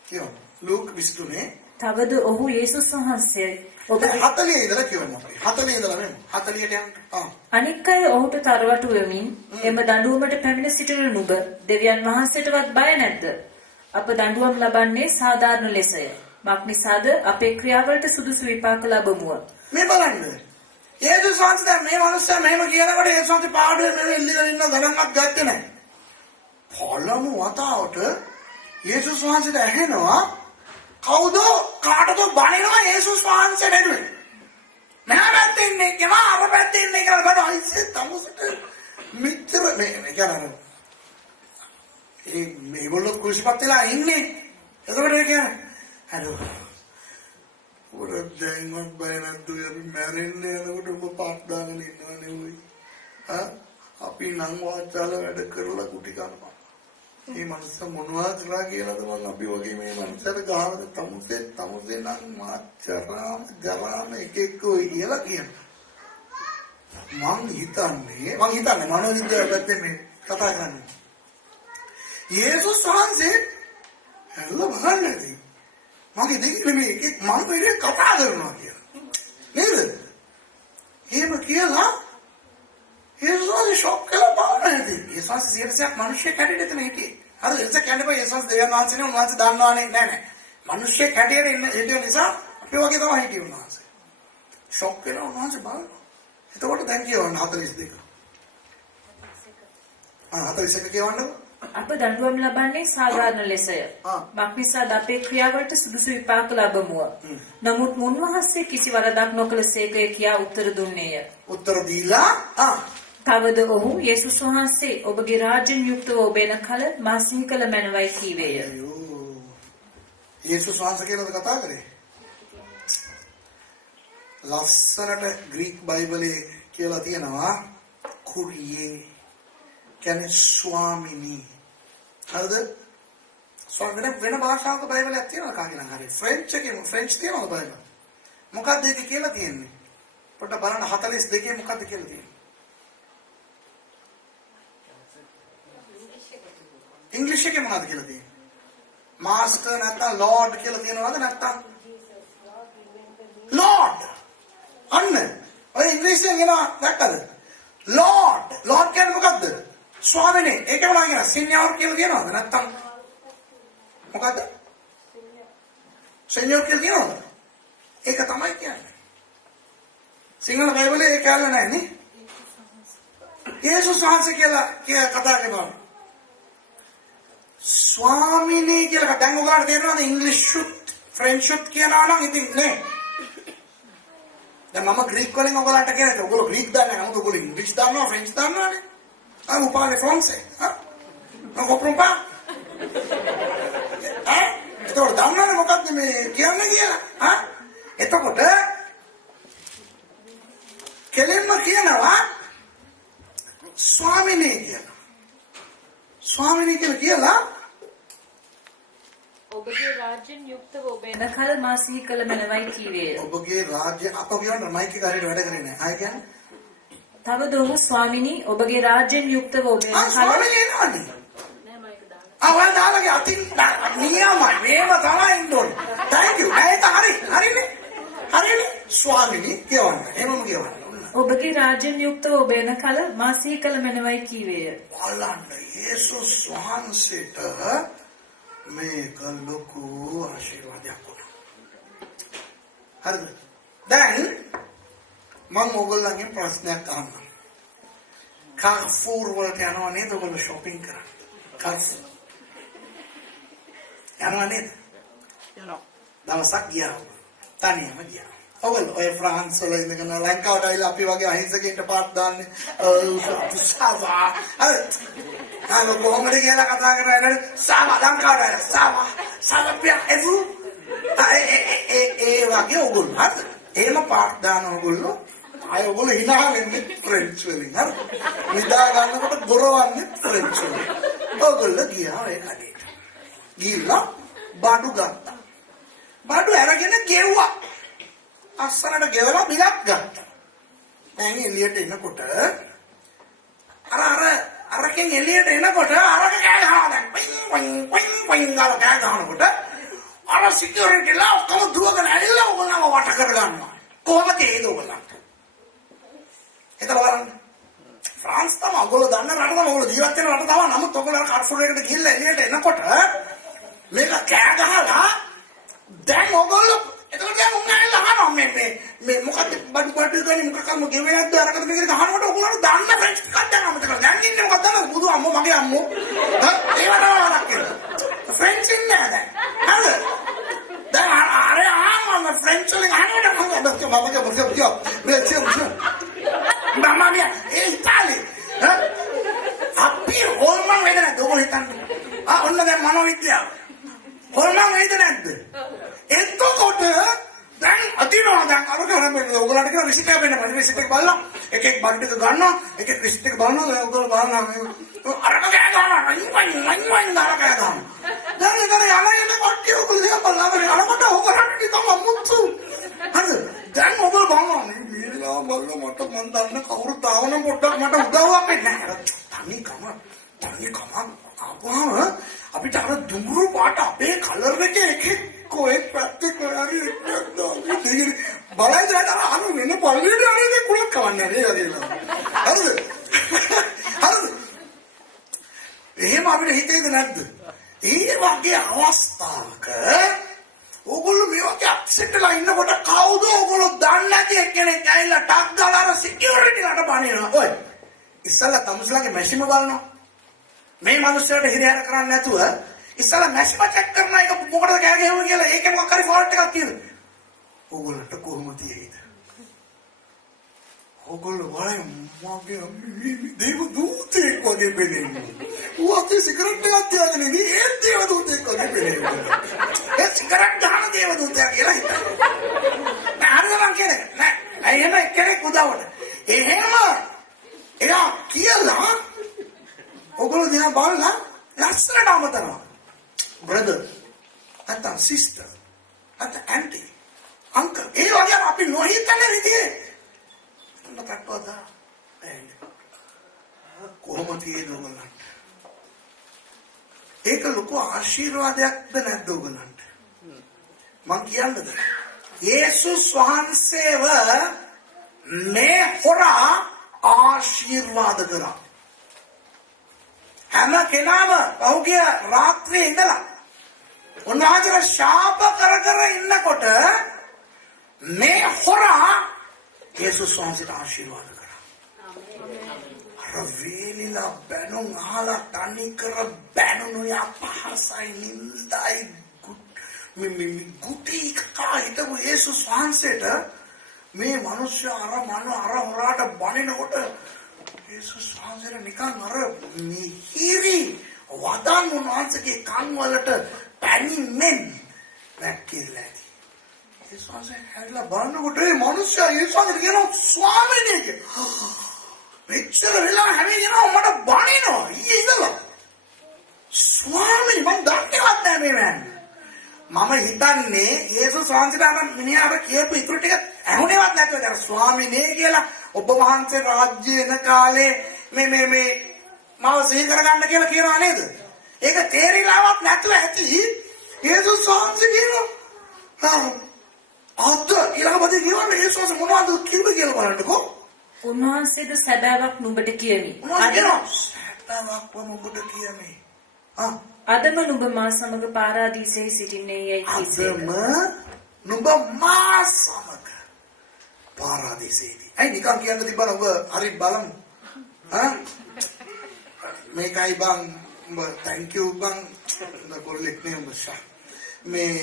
කියව ලූක් 23 තවද ඔහු යේසුස් වහන්සේ ඔබ 40 ඉඳලා කියවන්න අපේ 40 ඉඳලා මෙන්න 40ට යන්න. අනික් අය ඔහුට තරවටු වෙමින් එම දඬුවමට පැමිණ සිටින නුඹ දෙවියන් වහන්සේටවත් බය නැද්ද? අප දඬුවම් ලබන්නේ සාධාරණ ලෙසය. මක් නිසාද අපේ ක්‍රියාවලට සුදුසු විපාක ලැබමුව. මේ බලන්න. යේසුස් වහන්සේ දැන් මේ මනුස්සයා මෙහෙම කියනකොට යේසුස් වහන්සේ පාඩුවේ මෙහෙම ඉල්ලගෙන ඉන්න ගණන්වත් ගත්තේ නැහැ. පළමු වතාවට යේසුස් වහන්සේට ඇහෙනවා කවුද කාටද බණිනවා යේසුස් වහන්සේ නෙවෙයි. මෙහා පැත්තේ ඉන්නේ කෙනා අර පැත්තේ ඉන්නේ කියලා බලන අයිසේ තමුසට මිත්‍ර මේ කියන්නේ මේගොල්ලෝ කුෂිපත් වෙලා ඉන්නේ. එතකොට ඒ කියන්නේ හලෝ උඩ දැන්වත් බය නැද්ද අපි මැරෙන්නේ යනකොට ඔබ පාත් දාගෙන ඉන්නවනේ ඔයි. අපි නම් වාචාල වැඩ කරලා කුටි කනවා. මේ මනුස්ස මොනවා කරා කියලාද මම අපි වගේ මේ මනුස්සයට ගහන තමුසේ නම් මාචරාම ජරාම එක ඔයි කියලා කියනවා. මං හිතන්නේ මනෝවිද්‍යාව පැත්තේ මේ කතා කරන්නේ. යේසුස් වහන්සේ හැල්ල බලන්නේ මගේ දෙන්නේ මේ මම මේ කතා කරනවා කියලා. නේද? එහෙම කියලා යේසුස් වහන්සේ ෂොක් කරලා බලන්නේ. යේසුස් සියරසක් මිනිස්සු කැඩෙන්න එතන හිටියේ. අර එතන කැඩපුවා යේසුස් දෙවියන් වහන්සේනේ උන්වහන්සේ දන්නවනේ නෑ. මිනිස්සු කැඩෙන්න ඉන්න ඒ නිසා අපි වගේ තමයි හිටියේ උන්වහන්සේ. ෂොක් වෙලා උන්වහන්සේ බලනවා. එතකොට දැන් කියවන්න 42. 41 කියවන්නකො. අප දඬුවම් ලබන්නේ සාධාරණ ලෙසය. මක් නිසාද අපේ ක්‍රියාවලට සුදුසු විපාක ලැබමුව. නමුත් මුන්වහන්සේ කිසි වරදක් නොකළ සේකය කියා උත්තර දුන්නේය. උත්තර දීලා තවද ඔහු යේසුස් වහන්සේ ඔබගේ රාජ්‍යයෙන් යුක්තව ඔබ එන කල මා සිහි කළ මැනවයි කීවේය. යේසුස් වහන්සේ කියලාද කතා කරේ? ලස්සනට ග්‍රීක බයිබලයේ කියලා තියෙනවා කුරියේ කියන්නේ ස්වාමිනී. හරිද? ස්වාමිනේ වෙන භාෂාවක බයිබලයක් තියෙනවා කාගෙන් හරි. ෆ්‍රෙන්ච් තියෙනවා බයිබල්. මොකක්ද ඒක කියලා තියෙන්නේ? පොඩ්ඩක් බලන්න 42 මොකක්ද කියලා තියෙන්නේ? ඉංග්‍රීසි එකේ මොකක්ද කියලා තියෙන්නේ? මාස්ටර් නැත්නම් ලෝඩ් කියලා තියෙනවද නැත්නම් ලෝඩ් අන්න ඔය ඉංග්‍රීසියෙන් එනවා දැක්කද? ලෝඩ් කියන්නේ මොකද්ද? ස්වාමිනේ. ඒක මොනවා කියනවා? සිනියර් කියලා කියනවද? නැත්නම් මොකද්ද? සිනියර් කියලා කියනවද? ඒක තමයි කියන්නේ. සිංහල බයිබලයේ ඒක ඇල්ල නැහැ නේ. යේසුස් වහන්සේ කියලා කතා කරනවා. ස්වාමිනේ කියලා දැන් ඔයාලට තේරෙනවද ඉංග්‍රීසිුත් ෆ්‍රෙන්චුත් කියනවා නම් ඉතින් නේ. දැන් මම ග්‍රීක වලින් ඔයගොල්ලන්ට කියන්නේ ඔයගොල්ලෝ ග්‍රීක දන්නේ නැහැ. නමුත් ඔයගොල්ලෝ ඉංග්‍රීසි දන්නවා ෆ්‍රෙන්ච් දන්නවනේ. vous parlez français, hein? On comprend pas? එතකොට දන්නවනේ මොකක්ද මේ කියන්නේ කියලා? එතකොට කෙලින්ම කියනවා ස්වාමිනේ කියලා. ස්වාමිනේ කියලා ඔබගේ රාජ්‍යයෙන් යුක්තව ඔබ එන කල මා සිහි කළ මැනවයි කීවේය. ඔබගේ රාජ්‍ය අප කියන්න මයික් එක හරියට වැඩ කරේ නැහැ. ආයි කියන්නේ තවද ඔහු ස්වාමිනී ඔබගේ රාජ්‍යයෙන් යුක්තව ඔබ එන කල ස්වාමිනේ එනවනේ. ආ දාලගේ අතින් නියමයි මේව තමයි ඉන්න ඕනේ. thank you. ඒක හරිනේ. හරිනේ. ස්වාමිනේ කියවන්න. එහෙමම කියවන්න. ඔබගේ රාජ්‍යයෙන් යුක්තව ඔබ එන කල මා සිහි කළ මැනවයි කීවේය. බලන්න යේසුස් වහන්සේට මේක ලොකු ආශිර්වාදයක් වුණා. හරිද? දැන් මම ඔයගොල්ලන්ගෙන් ප්‍රශ්නයක් අහන්නම්. කාර්ෆූර් වලට යනවා නේද ඔයගොල්ලෝ shopping කරන්න? කාර්ෆූර්. යනවා නේද? යනවා. දවසක් ගියා. තනියම ගියා. ඔයගොල්ලෝ ඔය ෆ්‍රාන්ස් වල ඉඳගෙන ලංකාවට ආවිලා අපි වගේ අහිංසකයින්ට පාත් දාන්නේ. සාවා. හරි කොහොමද කියලා කතා කරන්නේ? සාවා ලංකාවට ආවිලා සාවා. සාලපියා එසු. ඒ වගේ ඔයගොල්ලෝ හරි. එහෙම පාත් දාන ඔයගොල්ලෝ අය ඔයගොල්ලෝ hina වෙන්නේ ෆ්‍රෙන්ච් වලින් හරි. නිදා ගන්නකොට ගොරවන්නේ ෆ්‍රෙන්ච් වලින්. ඔයගොල්ලෝ ගියා ඒ කඩේට. ගිහලා බඩු ගත්තා. බඩු අරගෙන ගෙව්වා. අස්සනට ගෙවලා බිලක් ගත්තා. දැන් එළියට එනකොට අරකින් එළියට එනකොට අරක කෑ ගහනවා දැන්. පයින් ගාලා කෑ ගහනකොට අර සිකියුරිටිලා ඔක්කොම දුවගෙන ඇවිල්ලා ඔයගොල්ලන්ව වට කර ගන්නවා. කොහොමද ඒක ඔයගොල්ලන්ට? හිතලා බලන්න. ෆ්‍රාන්ස් තමයි ඔයගොල්ලෝ දන්න රට තමයි ඔයගොල්ලෝ ජීවත් වෙන රට තමයි. නමුත් ඔයගොල්ලෝ කාර්ෆූර් එකට ගිහිල්ලා එළියට එනකොට මේක කෑ ගහලා දැන් ඔයගොල්ලෝ එතකොට දැන් උන් ඇවිල්ලා අහනවා මේ මොකද බඩු ගන්නේ මොකක්ම ගෙවෙන්නද අරකට මේක ගහනකොට ඔයගොල්ලෝ දන්න ෆ්‍රෙන්ච් ටිකක් දැන් අමතක කරලා දැන් ඉන්නේ මොකක්ද දන්නවද බුදු අම්මෝ මගේ අම්මෝ ඒවට වරක් කියලා ෆ්‍රෙන්ච් ඉන්නේ නැහැ හරිද දැන් අර ආවම ෆ්‍රෙන්ච් වලින් අහනකොට මම ඒ ඉතාලි අපි හොල්මන් වේද නැද්ද ඔයගොල්ලෝ හිතන්නේ ඔන්න දැන් මනෝවිද්‍යාව හොල්මන් වේද නැද්ද එතකොට දැන් අදිනවා දැන් අර කරන්නේ ඔයගොල්ලන්ට කියලා රිසිට් එක වෙන්න රිසිට් එක බලලා එකෙක් බඩ එක ගන්නවා එකෙක් රිසිට් එක බලනවා දැන් ඔයගොල්ලෝ බලනවා අරක ගෑ ගන්නවා මං දාලා ගෑ ගන්නවා දැන් ඉතින් යන්නේ කොට්ටිය ඔයගොල්ලෝ බලලා අරකට ඔයගොල්ලන්ට නිකන් අමුතු හරිද දැන් ඔයගොල්ලෝ බලනවා මේලා බලලා මට මන් දන්න කවුරුත් ආවනම් පොඩ්ඩක් මට උදව්වක් වෙන්න තනි කම ආපුවම අපිට අර දුඹුරු පාට අපේ කලර් එකේ එකෙක් කොහෙ පැත්තේ කොහරි දෙගිරි බලයිද අර වෙන පල්ලියට යන්නේ කුලක් කවන්නේ නේද කියලා හරිද එහෙම අපිට හිතේද නැද්ද ඒ වගේ අවස්ථාවක ඕගොල්ලෝ මේ වගේ අප්සෙට් වෙලා ඉන්නකොට කවුද ඕගොල්ලෝ දන්නේ නැති එක්කෙනෙක් ඇවිල්ලා ටක් දාලා අර සිකියුරිටි ලාට බනිනවා ඔය ඉස්සල්ලා තමුස්ලාගේ මැෂිම බලනවා මේ මිනිස්සුන්ට හිරිහැර කරන්නේ නැතුව ඉස්සලා මැෂිම චෙක් කරන එක මොකටද කෑ ගැහුවේ කියලා ඒකේ මොකක් හරි ෆෝල්ට් එකක් තියෙනවා. ඕගොල්ලන්ට කොහොමද තියෙයිද? ඕගොල්ලෝ වරේ මගේ දේව දූතෙක් වගේ පෙනෙන්නේ. ඌ සිගරට් එකක් තියාගෙන ඉන්නේ ඒ දේව දූතෙක් වගේ පෙනෙන්නේ. ඒ සිගරට් ගන්න දේව දූතයා කියලා හිතනවා. නෑ මං කියන්නේ නෑ. එහෙම කෙනෙක් උදව්වට. එහෙම එයා කියලා ඔගොල්ලෝ දිහා බලලා ලස්සනට අමතනවා. brother, නැත්නම් sister, නැත්නම් auntie, uncle. ඒ වගේ අපි නොහිතන විදිහේ මොකක්ද කොහොමද තියෙන්නේ ඒක ලොකු ආශිර්වාදයක්ද නැද්ද ඔයගලන්ට? මං කියන්නද? යේසුස් වහන්සේව මේ හොරා ආශිර්වාද කරා. හැම කෙනාම පහුගිය රාත්‍රියේ ඉඳලා උන්වහන්සේට ශාප කර ඉන්නකොට මේ හොරා යේසුස් වහන්සේට ආශිර්වාද කරා. අර වේලිලා බැනුම් අහලා තනි කර බැනුණු යා පහසයි නින්දයි ගුටි කා හිටපු යේසුස් වහන්සේට මේ මිනිස්සු අර හොරාට බනිනකොට යේසුස් වහන්සේට නිකන් අර මිහිරි වදන් උන්වහන්සේගේ කන් වලට පැනින්ෙන් වැක්කිරලා ඇති. යේසුස් වහන්සේ හැරිලා බලනකොට මේ මිනිස්සයා යේසුස් වහන්සේට කියනවා ස්වාමීනි කියලා. මෙච්චර වෙලා හැමෝම මට බනිනවා ඊයේ ඉඳලා. ස්වාමීනි මම දන්නේවත් නැහැ මේ මෑන්. මම හිතන්නේ යේසුස් වහන්සේට අර මිනිහාට කියපු ඉතුරු ටික ඇහුණේවත් නැතුව දැන් ස්වාමීනි කියලා ඔබ වහන්සේ රාජ්‍ය එන කාලේ මේ මාව සිහි කරගන්න කියලා කියනවා නේද? ඒක තේරිලාවක් නැතුව ඇති යේසුස් වහන්සේ කියනවා අද ඊළඟපදේ කියවන යේසුස් වහන්සේ මොනවද කිව්වේ කියලා බලන්නකෝ. උන්වහන්සේද සැබෑවක් නුඹට කියමි. සැබෑවක් නුඹට කියමි. අදම නුඹ මා සමග පාරාදීසයේ සිටින්නේ යයි කිව්සේ. අදම නුඹ මා සමග පාරාදීසයේදී. අයි නිකන් කියන්න තිබ්බන ඔබ හරි බලමු. මේකයි බං ඔබ thank you බං ඔබ කොල්ලෙක් නේ ඔබ ෂා. මේ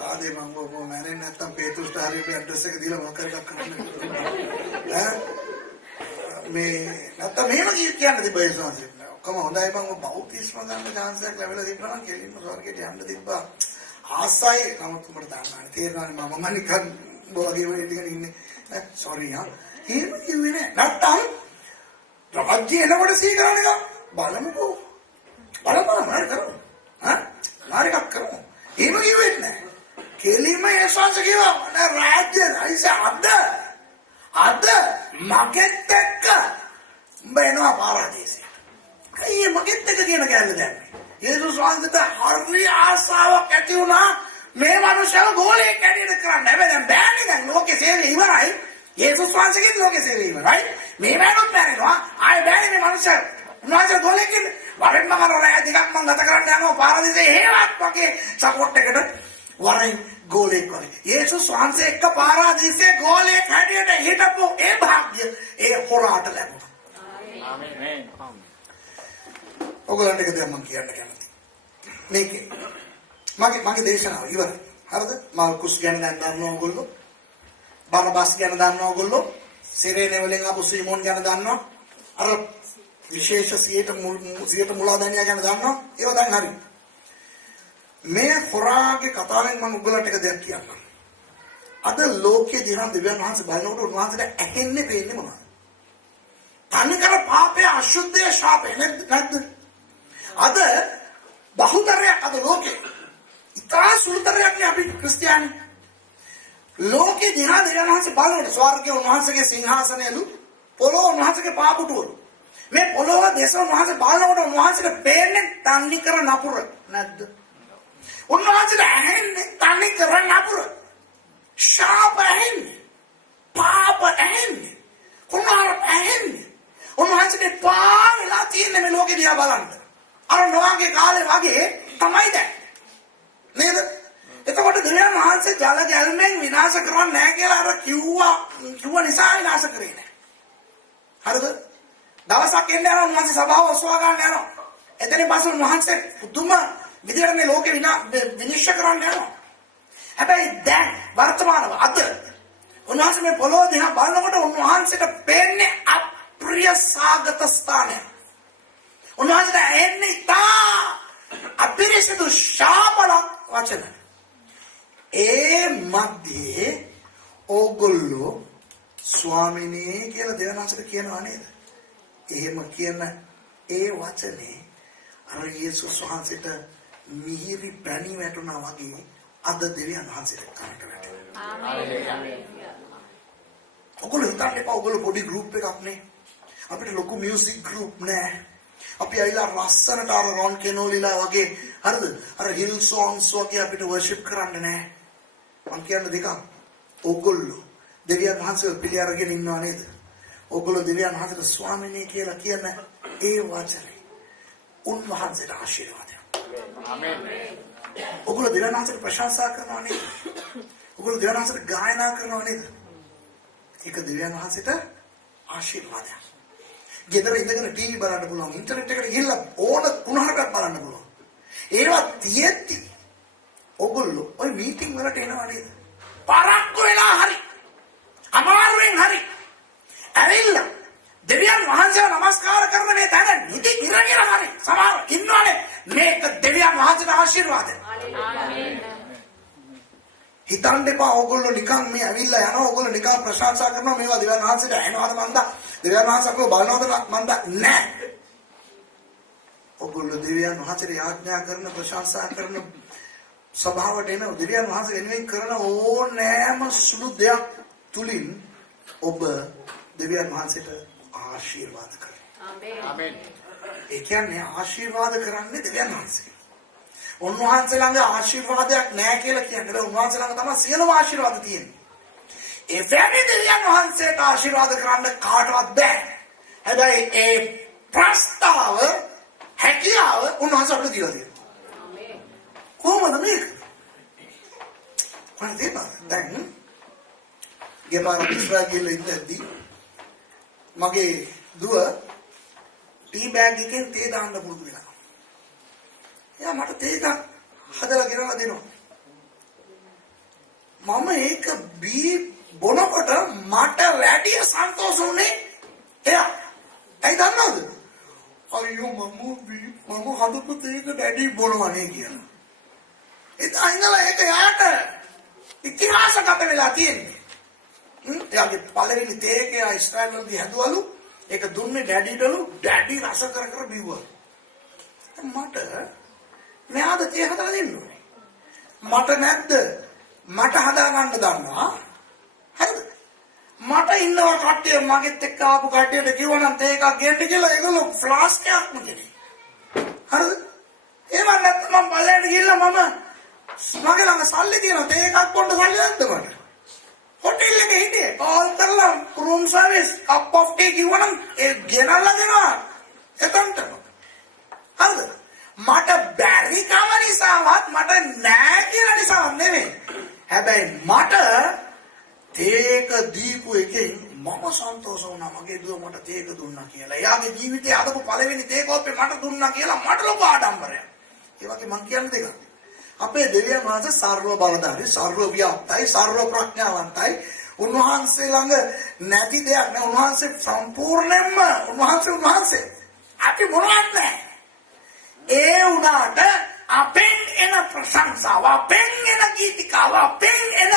ආදේ මම ඔබ මැරෙන්නේ නැත්තම් පේතුස්ට හරි ඇඩ්‍රස් එක දීලා මොකක් හරි එකක් කරන්න. මේ නැත්තම් මෙහෙම කියන්න තිබ්බ ඒ සංසය. ඔක්කොම හොඳයි බං ඔබ බෞතිස්ම ගන්න chance එකක් ලැබිලා තිබ්බා නම් කෙලින්ම ස්වර්ගයට යන්න තිබ්බා. ආසයි නමුත් උඹට දාන්න තේරෙනවා මම නිකන් බෝගේ වෙලෙ ටිකක් ඉන්නේ. sorry හා. එහෙම කිව්වේ නෑ. නැත්තම් රාජ්‍ය එනකොට සී කරන්න එක බලමුකෝ. බලන්න කරමු. මාරිකක් කරමු. එහෙම කිව්වෙත් නෑ. කෙලින්ම යසංශ කිව්වා නෑ රාජ්‍ය අයිස අද මගෙත් එක්ක උඹ එනවා පාරාදීසෙට. අයියේ මගෙත් එක්ක කියන කෑල්ල දැම්මේ. යේසුස් වහන්සේට හරි ආසාවක් ඇති වුණා මේ මනුස්සයව ගෝලේ කැඩියට කරන්න. හැබැයි දැන් බෑනේ දැන් ලෝකේ සේවය ඉවරයි. යේසුස් වහන්සේගේ ලෝකේ සේවය ඉවරයි. මේ මනුස්සයත් බෑනවා. ආයේ බෑනේ මේ මනුස්සය. උන්වහන්සේ ගෝලේ කියන්නේ වරෙන් මම රෑ දෙකක් මම ගත කරන්න යනවා පාරදීසේ හේවත් වගේ සපෝට් එකට වරෙන් ගෝලෙක් වගේ. යේසුස් වහන්සේ එක්ක පාරදීසේ ගෝලෙක් හැටියට හිටපු ඒ භාග්‍ය ඒ හොරාට ලැබුණා. ආමේන්. ඔයගොල්ලන්ට එක දෙයක් මම කියන්න කැමතියි. මේකේ මගේ දේශනාව ඉවරයි. හරිද? මාල්කුස් ගැන දැන් දන්නවා ඔයගොල්ලෝ. බරබස් ගැන දන්නවා ඔයගොල්ලෝ. සිරේනේ වලින් ආපු සීමෝන් ගැන දන්නවා. අර විශේෂ 100ට මුලාදැනියා ගැන දන්නවා. ඒව දැන් හරි. මේ හොරාගේ කතාවෙන් මම ඔයගොල්ලන්ට එක දෙයක් කියන්නම්. අද ලෝකයේ දිහා දෙවියන් වහන්සේ බලනකොට උන්වහන්සේට ඇහෙන්නේ පේන්නේ මොනවද? තනිකර පාපය අශුද්ධය ශාපය නැද්ද? අද බහුතරයක් අද ලෝකේ ඉතා සුළුතරයක් නේ අපි ක්‍රිස්තියානි. ලෝකේ දිහා දෙවියන් වහන්සේ බලනකොට ස්වර්ගයේ උන්වහන්සේගේ සිංහාසනයලු පොළොව උන්වහන්සේගේ පාපුටුවලු. මේ පොළොව දේශ උන්වහන්සේ බලනකොට උන්වහන්සේට පේන්නේ තනිකර නපුර නැද්ද? උන්වහන්සේට ඇහෙන්නේ තනිකර නපුර. ශාප ඇහෙන්නේ. පාප ඇහෙන්නේ. කුමාර ඇහෙන්නේ. උන්වහන්සේට පාවෙලා තියෙන මේ ලෝකෙ දිහා බලන්න. අර නොවාගේ කාලේ වගේ තමයි දැන්. නේද? එතකොට දෙවියන් වහන්සේ ජල ගැල්මෙන් විනාශ කරන්නේ නැහැ කියලා අර කිව්ව නිසා විනාශ කරේ නැහැ. හරිද? දවසක් එන්න යනවා උන්වහන්සේ සභාව ඔසවා ගන්න යනවා. එතනින් පස්සේ උන්වහන්සේ පුදුම විදියට මේ ලෝකෙ විනිශ්චය කරන්න යනවා. හැබැයි දැන් වර්තමානව අද උන්වහන්සේ මේ පොළොව දිහා බලනකොට උන්වහන්සේට පේන්නේ අප්‍රිය සාගත ස්ථානය. උන්වහන්සේට එන්නේ තා අපිරිසිදු ශාපලක් වචන. ඒ මැදේ ඕගොල්ලෝ ස්වාමිනේ කියලා දෙවියන් වහන්සේට කියනවා නේද? එහෙම කියන ඒ වචනේ අර යේසුස් වහන්සේට මිහිරි පැණි වැටුණා වගේ අද දෙවියන් වහන්සේට කනට වැටෙනවා. ආමේන්. ඔයගොල්ලෝ හිතන්න එපා ඔයගොල්ලෝ පොඩි ගෲප් එකක් නේ. අපිට ලොකු මියුසික් ගෲප් නෑ. අපි අයිලා ලස්සනට අර රොන් කෙනෝලිලා වගේ හරිද? අර හිල් සොන්ග්ස් වගේ අපිට වර්ෂිප් කරන්න නෑ. මං කියන්නේ දෙකක්. ඔයගොල්ලෝ දෙවියන් වහන්සේව පිළි අරගෙන ඉන්නවා නේද? ඔයගොල්ලෝ දෙවියන් වහන්සේට ස්වාමිනේ කියලා කියන ඒ වචනේ උන්වහන්සේට ආශිර්වාදයක්. ආමේන්. ඔයගොල්ලෝ දෙවියන් වහන්සේට ප්‍රශංසා කරනවා නේද? ඔයගොල්ලෝ දෙවියන් වහන්සේට ගායනා කරනවා නේද? ඒක දෙවියන් වහන්සේට ආශිර්වාදයක්. ගෙදර ඉඳගෙන ටීවී බලන්න පුළුවන්, ඉන්ටර්නෙට් එකට ගිහිල්ලා ඕන කුණහරකක් බලන්න පුළුවන්. ඒවා තියෙද්දි ඔයගොල්ලෝ ওই මීටින් වලට එනවා නේද? පරක්කු වෙලා හරි. අමාරුවෙන් හරි. ඇවිල්ලා දෙවියන් වහන්සේව නමස්කාර කරන මේ තැන නිදි ඉරගෙන හරි. සමහර ඉන්නවනේ මේක දෙවියන් වහන්සේට ආශිර්වාදය. ආමේන්. හිතන්න එපා ඕගොල්ලෝ නිකන් මේ ඇවිල්ලා යනවා ඕගොල්ලෝ නිකන් ප්‍රශංසා කරනවා මේවා දෙවියන් වහන්සේට ඇහෙනවද මන්ද දෙවියන් වහන්සේ අපව බලනවද මන්ද නෑ. ඕගොල්ලෝ දෙවියන් වහන්සේට ආඥා කරන ප්‍රශංසා කරන සභාවට එන දෙවියන් වහන්සේ වෙනුවෙන් කරන ඕනෑම සුළු දෙයක් තුලින් ඔබ දෙවියන් වහන්සේට ආශිර්වාද කරනවා. ආමේන්. ඒ කියන්නේ ආශිර්වාද කරන්නේ දෙවියන් වහන්සේ. උන්වහන්සේ ළඟ ආශිර්වාදයක් නැහැ කියලා කියන්නේ බෑ. උන්වහන්සේ ළඟ තමයි සියලුම ආශිර්වාද තියෙන්නේ. ඒ වැනි දෙවියන් වහන්සේට ආශිර්වාද කරන්න කාටවත් බෑ. හැබැයි ඒ ප්‍රස්තාව හැකියාව උන්වහන්සේ අපිට දීලා තියෙනවා. ආමේන්. කොහොමද මේක? කොහොමද දැන් ගෙපාර ඉස්රායෙල් ඉඳදී මගේ දුව ටී බෑග් එකෙන් තේ දාන්න පුරුදු වෙනවා. එයා මට තේ එකක් හදලා ගෙනලා දෙනවා. මම ඒක බී බොනකොට මට වැඩි සන්තෝෂ වුණේ එයා. ඇයි දන්නවද? අයියෝ මම හදපු තේක වැඩි බොනවනේ කියලා. එතන ඉඳලා ඒක යාට ඉතිහාසගත වෙලා තියෙන්නේ. එයාගේ පළවෙනි තේ එක ඉස්රායෙල් වලදී හැදුවලු. ඒක දුන්නේ ඩැඩිටලු. ඩැඩි රස කර කර බිව්වලු. මට මෙයාද තේ හදලා දෙන්න ඕනේ. මට නැද්ද? මට හදා ගන්න දන්නවා. හරිද? මට ඉන්නවා කට්ටිය මගෙත් එක්ක ආපු කට්ටියට කිව්වනම් තේ එකක් ගෙන්න කියලා ඒගොල්ලෝ ෆ්ලාස්ක් එකක්ම ගෙනේ. හරිද? එහෙම නැත්නම් මම පල්ලෙහාට ගිහිල්ලා මගේ ළඟ සල්ලි තියෙනවා තේ එකක් පොන්න සල්ලි නැද්ද මට? හොටෙල් එකේ හිටියේ කෝල් කරලා room service cup of tea කිව්වනම් ඒ ගෙනල්ලා දෙනවා එතනට. හරිද? මට බැරි කම නිසාවත් මට නෑ කියන නිසාවත් නෙමෙයි. හැබැයි මට තේක දීපු එකෙන් මම සන්තෝෂ වුණා. මගේ දුව මට තේක දුන්නා කියලා. එයාගේ ජීවිතේ අදපු පළවෙනි තේක ඔප්පේ මට දුන්නා කියලා මට ලොකු ආඩම්බරයක්. ඒ වගේ මං කියන්නේ දෙකක්. අපේ දෙවියන් වහන්සේ සර්ව බලධාරී, සර්ව ව්‍යාප්තයි, සර්ව ප්‍රඥාවන්තයි. උන්වහන්සේ ළඟ නැති දෙයක් නෑ. උන්වහන්සේ සම්පූර්ණයෙන්ම උන්වහන්සේ අපි මොනවත් නෑ. ඒ වුණාට අපෙන් එන ප්‍රශංසාව, අපෙන් එන ගීතිකාව, අපෙන් එන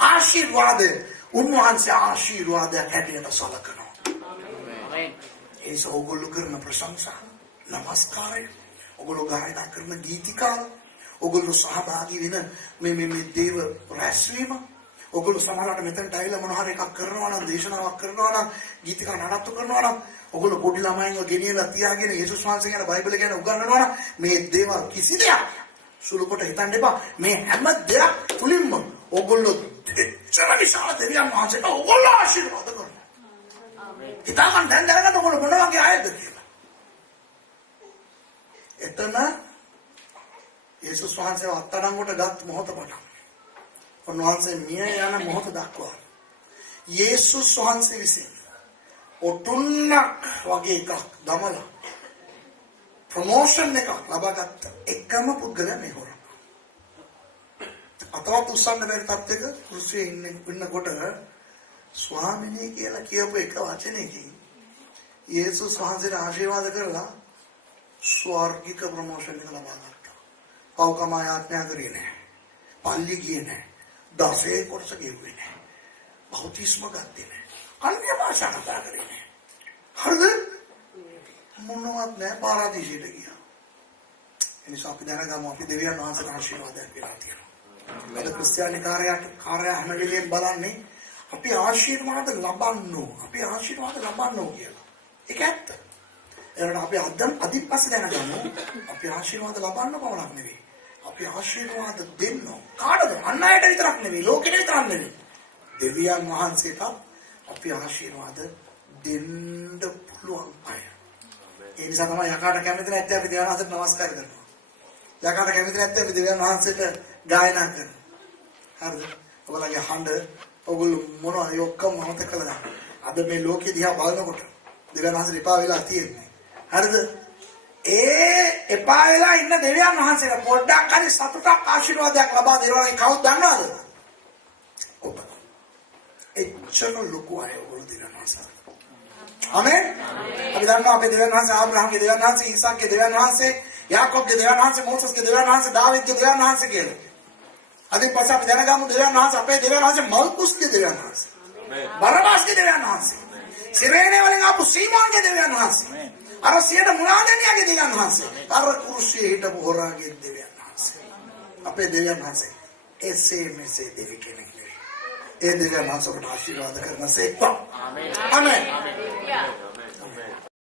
ආශිර්වාදය උන්වහන්සේ ආශිර්වාදයක් හැටියට සලකනවා. Amen. ඒ ඕගොල්ලෝ කරන ප්‍රශංසා, නමස්කාරය, ඕගොල්ලෝ ගායනා කරන ගීතිකාව, ඕගොල්ලෝ සහභාගී වෙන මේ දේව රැස්වීම, ඕගොල්ලෝ සමහරවිට මෙතනට ඇවිල්ලා මොන හරි එකක් කරනවා නම්, දේශනාවක් කරනවා නම්, ගීතිකා නඩත්තු කරනවා නම්, ඔගොල්ලෝ පොඩි ළමයින්ව ගෙනියලා තියාගෙන යේසුස් වහන්සේ ගැන බයිබලය ගැන උගන්වනවා නම් මේ දේවල් කිසි දෙයක් සුළු කොට හිතන්න එපා. මේ හැම දෙයක් තුලින්ම ඔගොල්ලෝ එච්චර විශාල දෙවියන් වහන්සේට ඔගොල්ලෝ ආශිර්වාද කරනවා. හිතාගන්න දැන් දැනගන්න ඔගොල්ලෝ මොන වගේ අයද කියලා. එතන යේසුස් වහන්සේව අත්අඩංගුවට ගත් මොහොත පටන් උන්වහන්සේ මිය යන මොහොත දක්වා යේසුස් වහන්සේ විසින් ඔටුන්නක් වගේ එකක් දමලා ප්‍රොමෝෂන් එකක් ලබාගත්ත එකම පුද්ගලයා මේ හොරා. අතවත් උස්සන්න බැරි තත්ත්වයක කුරුසියේ ඉන්නකොට ස්වාමිනේ කියලා කියපු එක වචනයකින් යේසුස් වහන්සේට ආශිර්වාද කරලා ස්වර්ගික ප්‍රොමෝෂන් එක ලබා ගත්තා. පව්කම ආඥා කරේ නැහැ. පල්ලි ගියේ නැහැ. දසේ කොටස ගෙව්වේ නැහැ. බෞතිස්ම ගත්තේ නැහැ. අන්‍ය භාෂා කතා කරේ නැහැ. හරිද? මොනවත් නැහැ පාරාදීසයට ගියා. එනිසා අපි දැනගමු අපි දෙවියන් වහන්සේට ආශිර්වාදයක් වෙලා තියෙනවා. මේ ක්‍රිස්තියානි කාර්යය හැම වෙලෙම බලන්නේ අපි ආශිර්වාද ලබන්නෝ. අපි ආශිර්වාද ලබන්නෝ කියලා. ඒක ඇත්ත. එහෙනම් අපි අදිපස්සේ දැනගමු අපි ආශිර්වාද ලබන්න පමණක් නෙවෙයි. අපි ආශිර්වාද දෙන්න. කාටද? අන් අයට විතරක් නෙවෙයි, ලෝකෙට විතරක් නෙවෙයි. දෙවියන් වහන්සේට අපි ආශිර්වාද දෙන්න පුළුවන් අය. ඒ නිසා තමයි යකාට කැමති නැත්නම් අපි දෙවියන් වහන්සේට නමස්කාර කරනවා. යකාට කැමති නැත්නම් අපි දෙවියන් වහන්සේට ගායනා කරනවා. හරිද? ඔයගොල්ලන්ගේ හඬ ඔයගොල්ලෝ මොනවද ඔක්කොම අමතක කළා. අද මේ ලෝකෙ දිහා බලනකොට දෙවියන් වහන්සේට එපා වෙලා තියෙන්නේ. හරිද? ඒ එපා වෙලා ඉන්න දෙවියන් වහන්සේට පොඩ්ඩක් හරි සතුටක් ආශිර්වාදයක් ලබා දෙනවා නම් කවුද දන්නවද? ඔබ. එච්චර ලොකු අය ඔයගොල්ලෝ දෙවියන් වහන්සේ. ආමෙන්. අපි දන්නවා අපේ දෙවියන් වහන්සේ ආබ්‍රහම්ගේ දෙවියන් වහන්සේ, ඊසාක්ගේ දෙවියන් වහන්සේ, යාකෝබ්ගේ දෙවියන් වහන්සේ, මෝසස්ගේ දෙවියන් වහන්සේ, දාවිද්ගේ දෙවියන් වහන්සේ කියලා. අදින් පස්සේ අපි දැනගමු දෙවියන් වහන්සේ අපේ දෙවියන් වහන්සේ මල්කුස්ගේ දෙවියන් වහන්සේ. බරබාස්ගේ දෙවියන් වහන්සේ. සිරේනේ වලින් ආපු සීමෝන්ගේ දෙවියන් වහන්සේ. අර සියයට මුලාදෙනියාගේ දෙවියන් වහන්සේ. අර කුරුසියේ හිටපු හොරාගේ දෙවියන් වහන්සේ. අපේ දෙවියන් වහන්සේ එසේ මෙසේ දෙවි කෙනෙක් නෙවෙයි. ඒ දෙවියන් වහන්සේට ආශිර්වාද කරන සේක්වා. ආමෙන්. ආමෙන්.